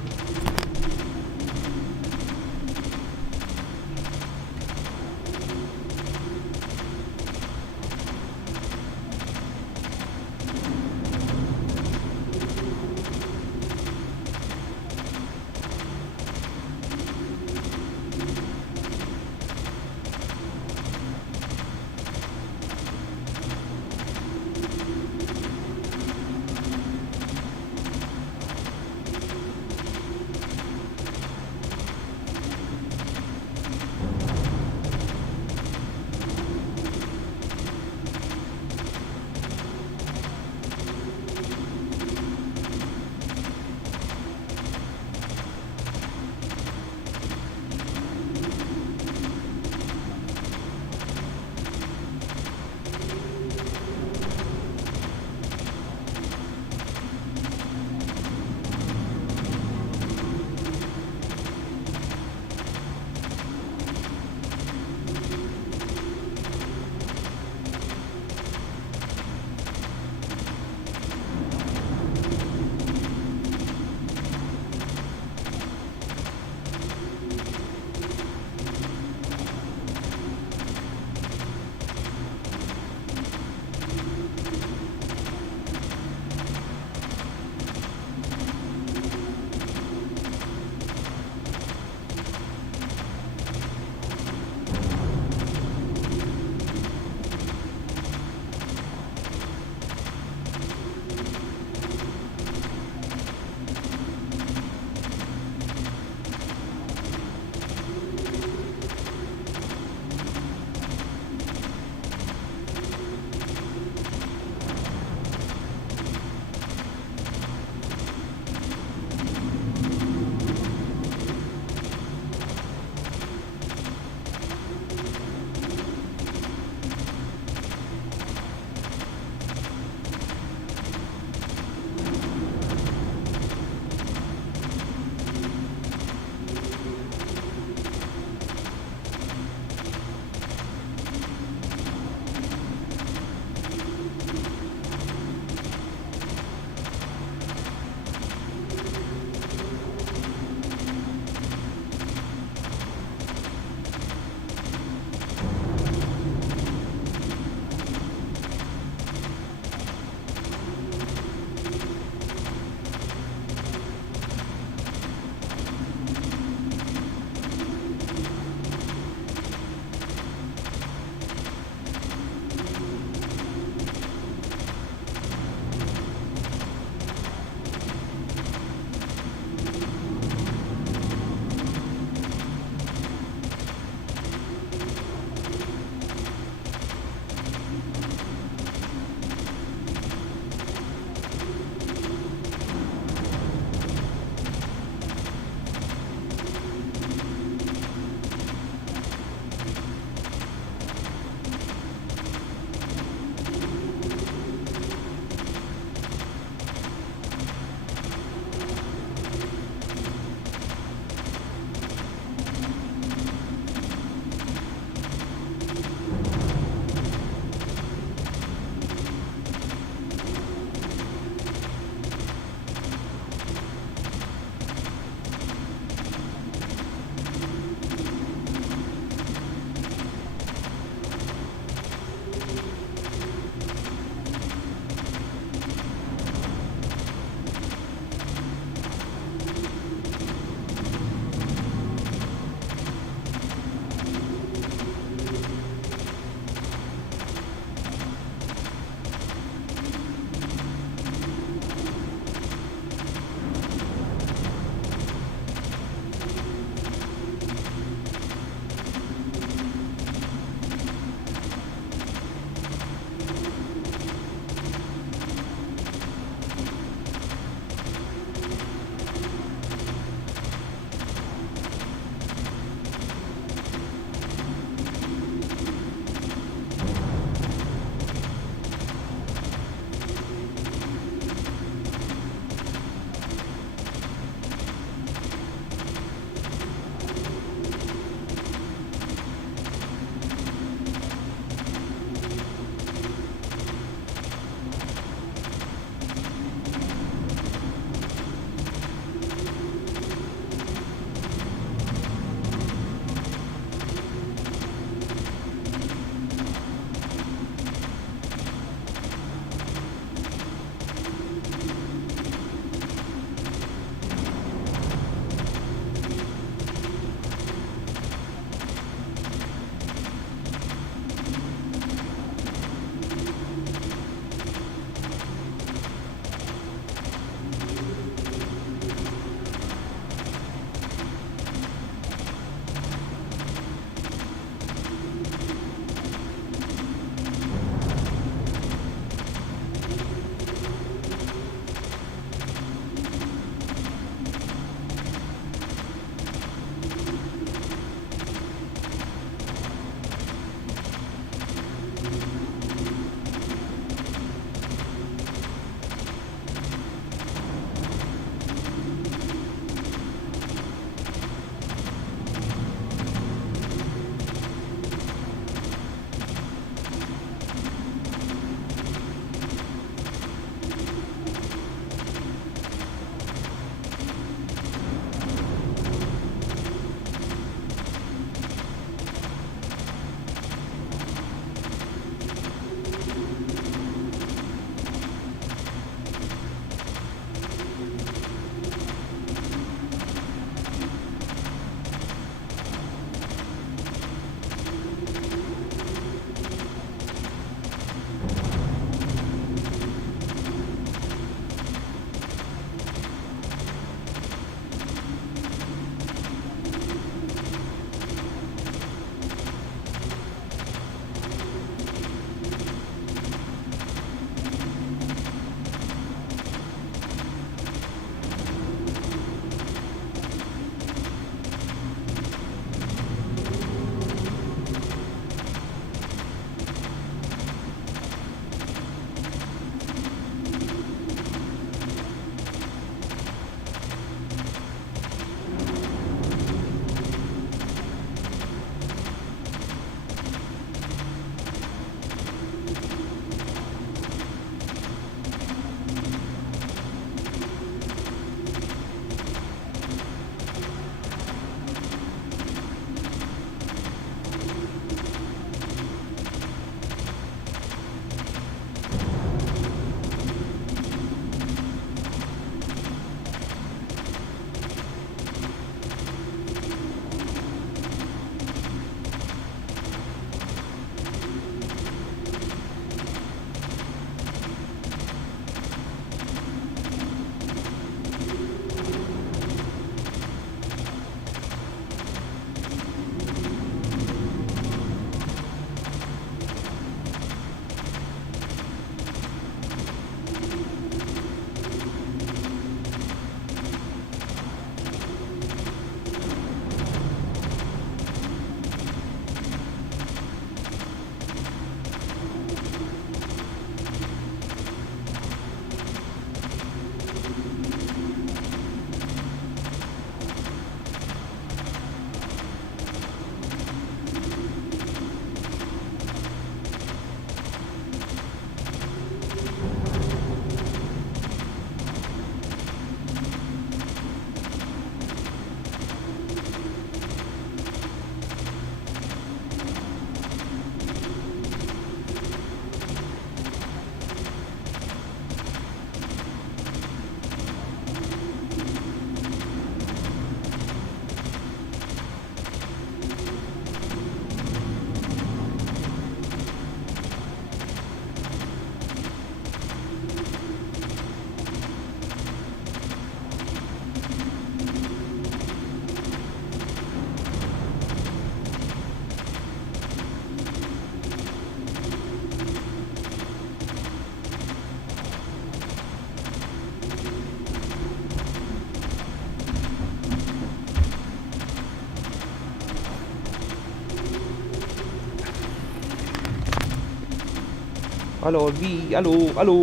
Aló, volví, aló, aló.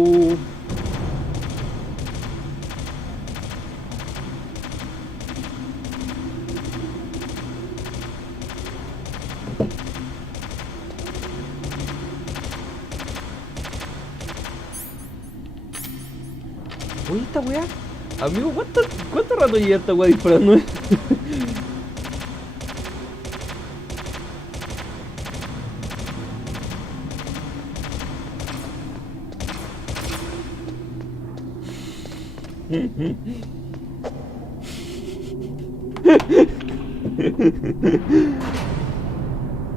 Oye, esta weá. Amigo, ¿cuánto rato lleva esta weá disparando?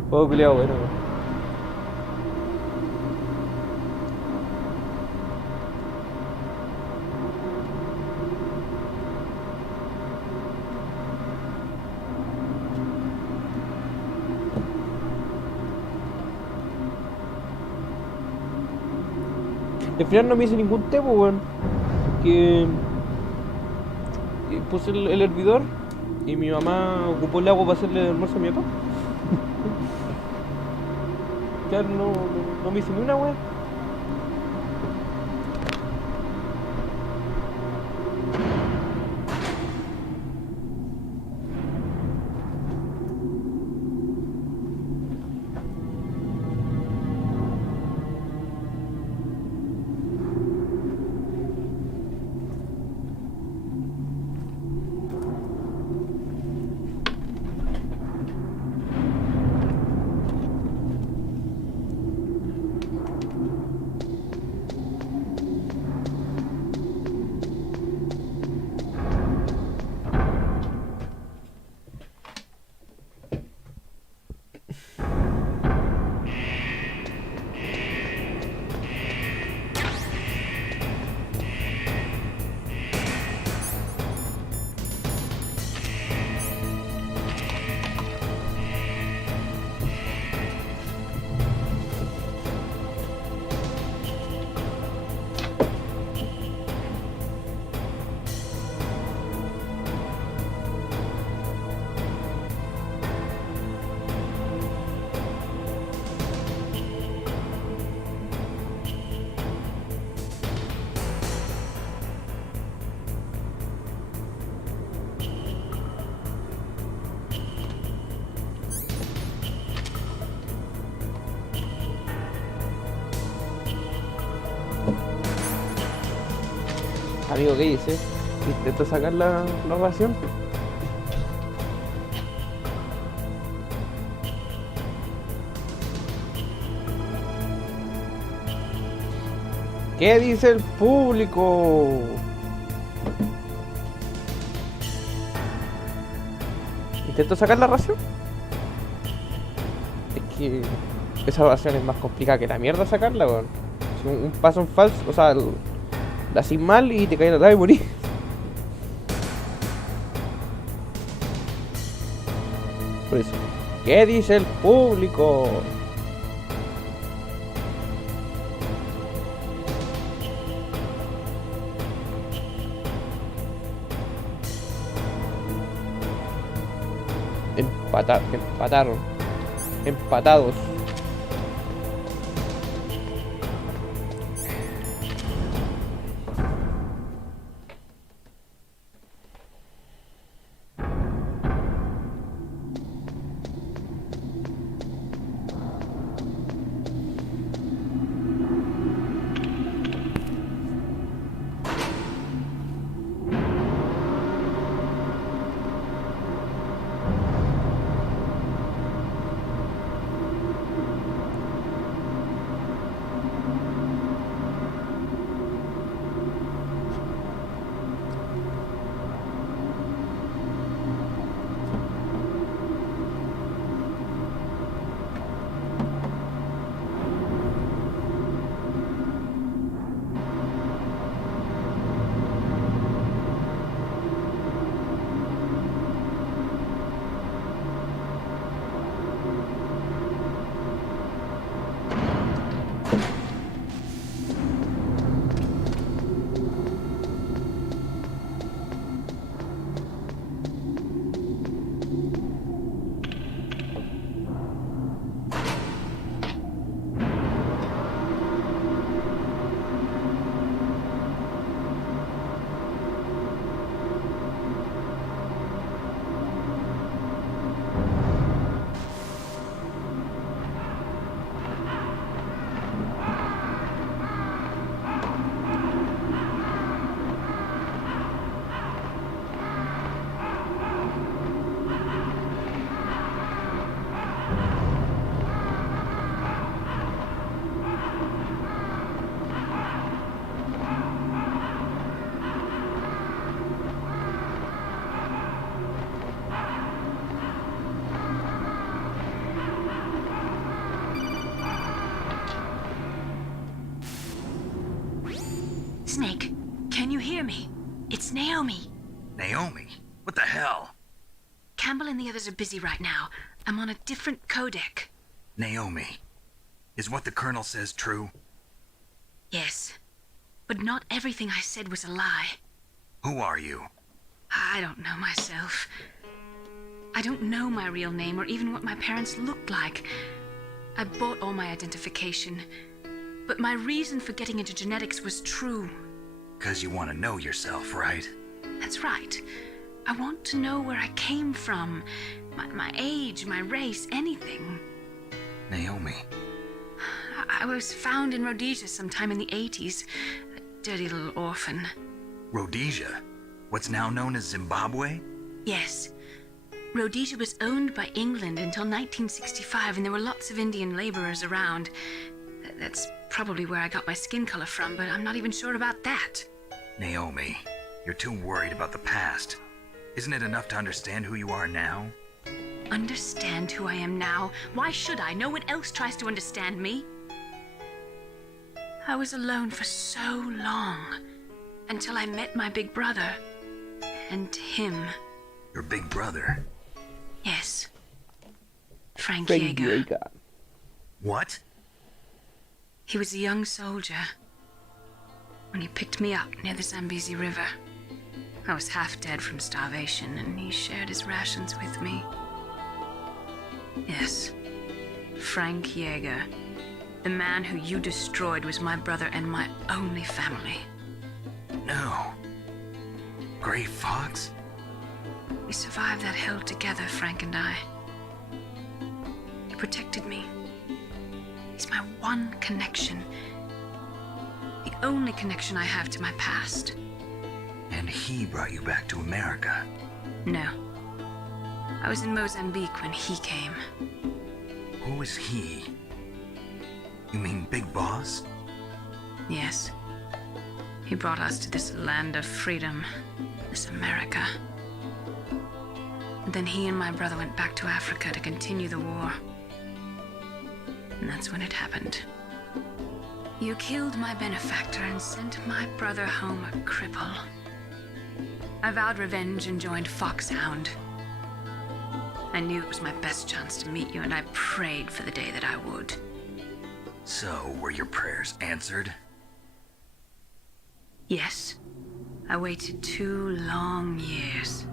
Oh, peleado, bueno. Al final no me hice ningún té, pues, weón. Que puse el hervidor y mi mamá ocupó el agua para hacerle el almuerzo a mi papá. Claro, no me hice ni una weá. Amigo, ¿qué dice? ¿Intento sacar la ración? ¿Qué dice el público? ¿Intento sacar la ración? Es que esa ración es más complicada que la mierda sacarla, weón. Si un paso en falso, o sea, la haces mal y te caes atrás y morís. Por eso, ¿qué dice el público? Empataron. Empatados. hear me? It's Naomi. Naomi? What the hell? Campbell and the others are busy right now. I'm on a different codec. Naomi, is what the Colonel says true? Yes. But not everything I said was a lie. Who are you? I don't know myself. I don't know my real name or even what my parents looked like. I bought all my identification. But my reason for getting into genetics was true. 'Cause you want to know yourself, right? That's right. I want to know where I came from. My age, my race, anything. Naomi. I was found in Rhodesia sometime in the 80s. A dirty little orphan. Rhodesia? What's now known as Zimbabwe? Yes. Rhodesia was owned by England until 1965, and there were lots of Indian laborers around. That's probably where I got my skin color from, but I'm not even sure about that. Naomi, you're too worried about the past. Isn't it enough to understand who you are now? Understand who I am now? Why should I? No one else tries to understand me. I was alone for so long, until I met my big brother. And him. Your big brother? Yes. Frank Yeager. What? He was a young soldier when he picked me up near the Zambezi River. I was half dead from starvation, and he shared his rations with me. Yes, Frank Yeager. The man who you destroyed was my brother and my only family. No. Gray Fox? We survived that hell together, Frank and I. He protected me. He's my one connection. The only connection I have to my past. And he brought you back to America? No. I was in Mozambique when he came. Who is he? You mean Big Boss? Yes. He brought us to this land of freedom, this America. And then he and my brother went back to Africa to continue the war. And that's when it happened. You killed my benefactor and sent my brother home a cripple. I vowed revenge and joined Foxhound. I knew it was my best chance to meet you, and I prayed for the day that I would. So, were your prayers answered? Yes. I waited 2 long years.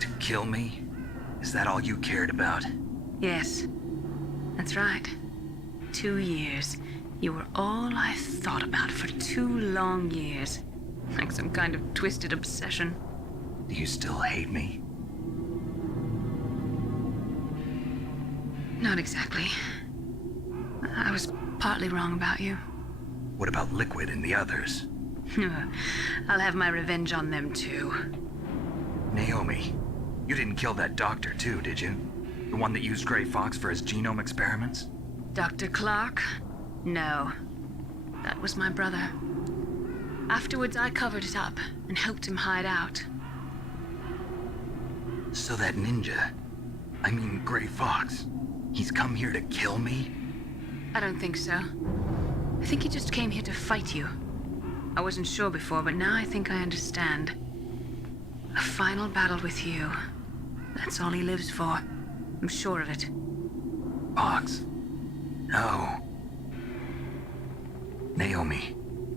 To kill me? Is that all you cared about? Yes. That's right. 2 years. You were all I thought about for 2 long years. Like some kind of twisted obsession. Do you still hate me? Not exactly. I was partly wrong about you. What about Liquid and the others? I'll have my revenge on them too. Naomi, you didn't kill that doctor too, did you? The one that used Gray Fox for his genome experiments? Dr. Clark? No. That was my brother. Afterwards, I covered it up and helped him hide out. So that ninja, I mean Gray Fox, he's come here to kill me? I don't think so. I think he just came here to fight you. I wasn't sure before, but now I think I understand. A final battle with you. That's all he lives for. I'm sure of it. Fox? No. Naomi,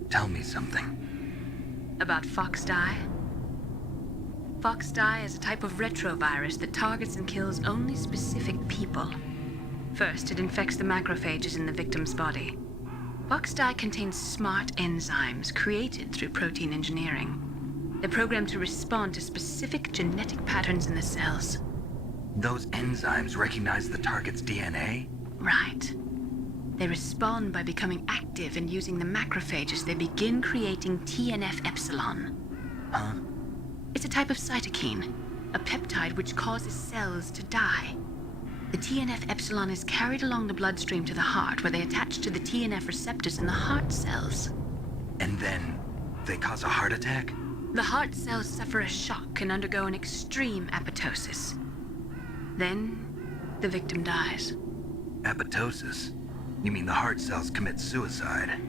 tell me something. About Fox Die? Fox Die is a type of retrovirus that targets and kills only specific people. First, it infects the macrophages in the victim's body. Fox Die contains smart enzymes created through protein engineering. They're programmed to respond to specific genetic patterns in the cells. Those enzymes recognize the target's DNA? Right. They respond by becoming active and using the macrophages. They begin creating TNF-epsilon. Huh? It's a type of cytokine, a peptide which causes cells to die. The TNF-epsilon is carried along the bloodstream to the heart, where they attach to the TNF receptors in the heart cells. And then they cause a heart attack? The heart cells suffer a shock and undergo an extreme apoptosis. Then, the victim dies. Apoptosis? You mean the heart cells commit suicide?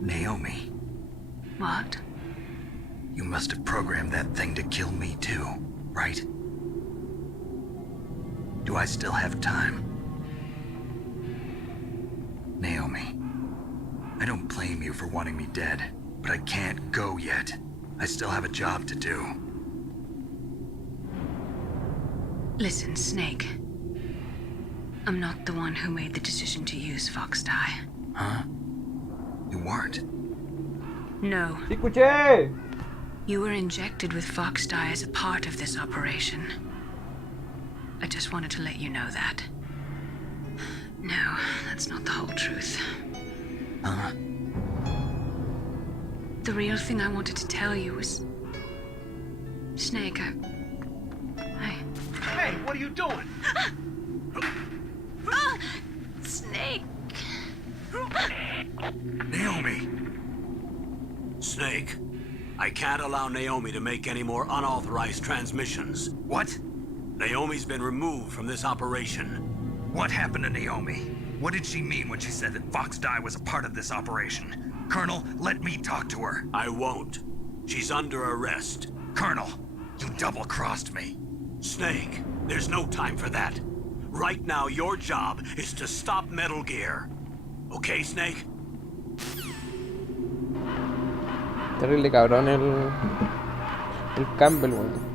Naomi. What? You must have programmed that thing to kill me too, right? Do I still have time? Naomi, I don't blame you for wanting me dead, but I can't go yet. I still have a job to do. Listen, Snake. I'm not the one who made the decision to use Fox dye. Huh? You weren't? No. ¡Escuché! You were injected with Fox dye as a part of this operation. I just wanted to let you know that. No, that's not the whole truth. Huh? The real thing I wanted to tell you was... Snake, I... Hey, what are you doing? Snake! Naomi! Snake, I can't allow Naomi to make any more unauthorized transmissions. What? Naomi's been removed from this operation. What happened to Naomi? What did she mean when she said that Fox dye was a part of this operation? Colonel, let me talk to her. I won't. She's under arrest. Colonel, you double-crossed me. Snake, there's no time for that. Right now, your job is to stop Metal Gear. Okay, Snake? Terrible cabrón el Campbell, weón.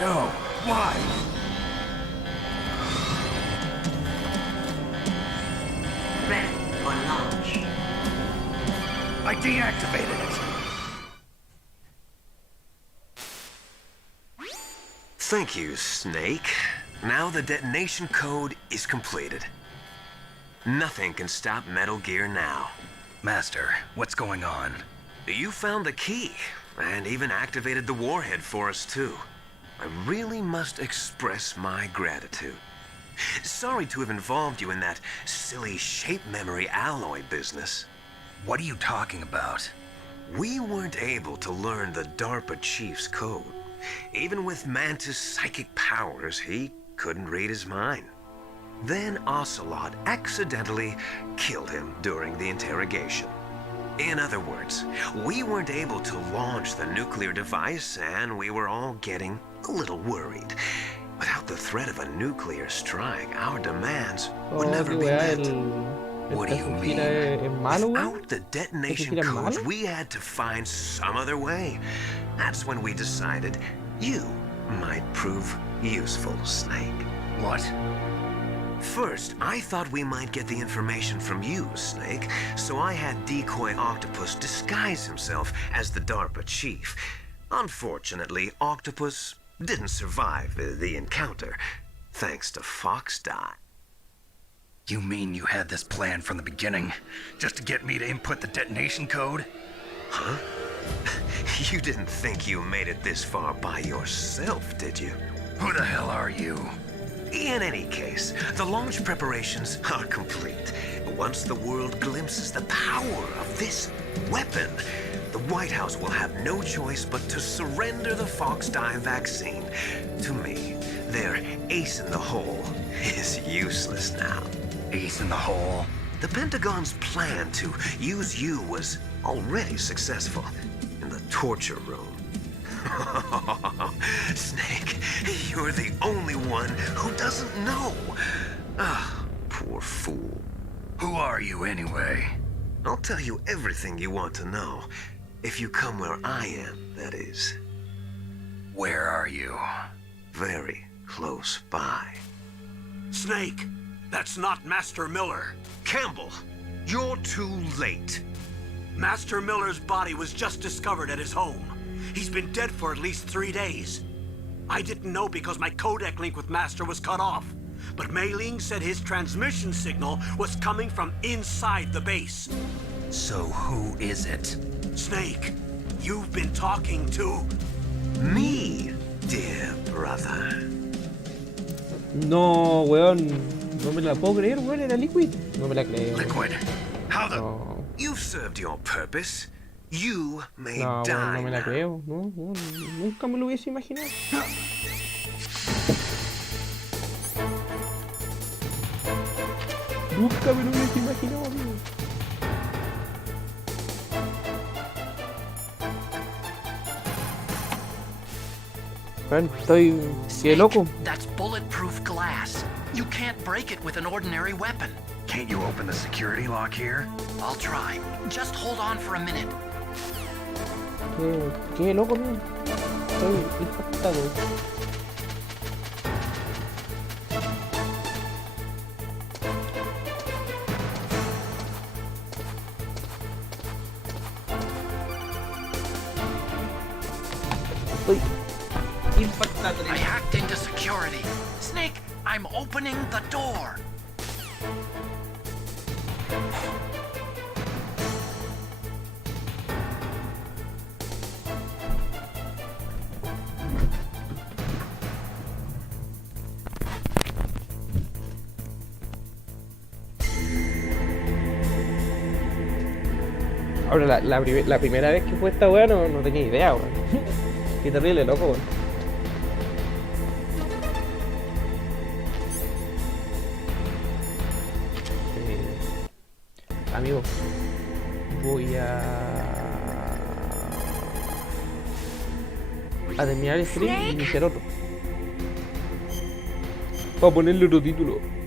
No, why? Ready for launch. I deactivated it. Thank you, Snake. Now the detonation code is completed. Nothing can stop Metal Gear now. Master, what's going on? You found the key, and even activated the warhead for us, too. I really must express my gratitude. Sorry to have involved you in that silly shape memory alloy business. What are you talking about? We weren't able to learn the DARPA chief's code. Even with Mantis' psychic powers, he couldn't read his mind. Then Ocelot accidentally killed him during the interrogation. In other words, we weren't able to launch the nuclear device, and we were all getting a little worried. Without the threat of a nuclear strike, our demands would never be met. What do you mean? Without the detonation codes, we had to find some other way. That's when we decided you might prove useful, Snake. What? First, I thought we might get the information from you, Snake, so I had Decoy Octopus disguise himself as the DARPA chief. Unfortunately, Octopus didn't survive the encounter, thanks to Fox Die. You mean you had this plan from the beginning, just to get me to input the detonation code? Huh? You didn't think you made it this far by yourself, did you? Who the hell are you? In any case, the launch preparations are complete. Once the world glimpses the power of this weapon, the White House will have no choice but to surrender the Fox Die vaccine. To me, their ace in the hole is useless now. Ace in the hole? The Pentagon's plan to use you was already successful in the torture room. Snake, you're the only one who doesn't know. Ah, poor fool. Who are you anyway? I'll tell you everything you want to know. If you come where I am, that is. Where are you? Very close by. Snake, that's not Master Miller. Campbell, you're too late. Master Miller's body was just discovered at his home. He's been dead for at least 3 days. I didn't know because my codec link with Master was cut off. But Mei Ling said his transmission signal was coming from inside the base. So who is it? Snake, you've been talking to... me, dear brother. No, weón. No me la puedo creer, weón. Era Liquid. No me la creo. Liquid? How the... No, You've served your purpose. You may no, die weón, no me la now. creo. No, weón, nunca me lo hubiese imaginado. Nunca me lo hubiese imaginado, amigo. Weón, estoy... qué loco. That's bulletproof glass. You can't break it with an ordinary weapon. Can't you open the security lock here? I'll try. Just hold on for a minute. Qué loco, amigo. Estoy impactado. Estoy impactado. I hacked into security. Snake, I'm opening the door. Ahora, la primera vez que fue esta weá no tenía idea, weón. Qué terrible, loco, weón. Amigo, voy a terminar el stream y iniciar otro. Para ponerle otro título.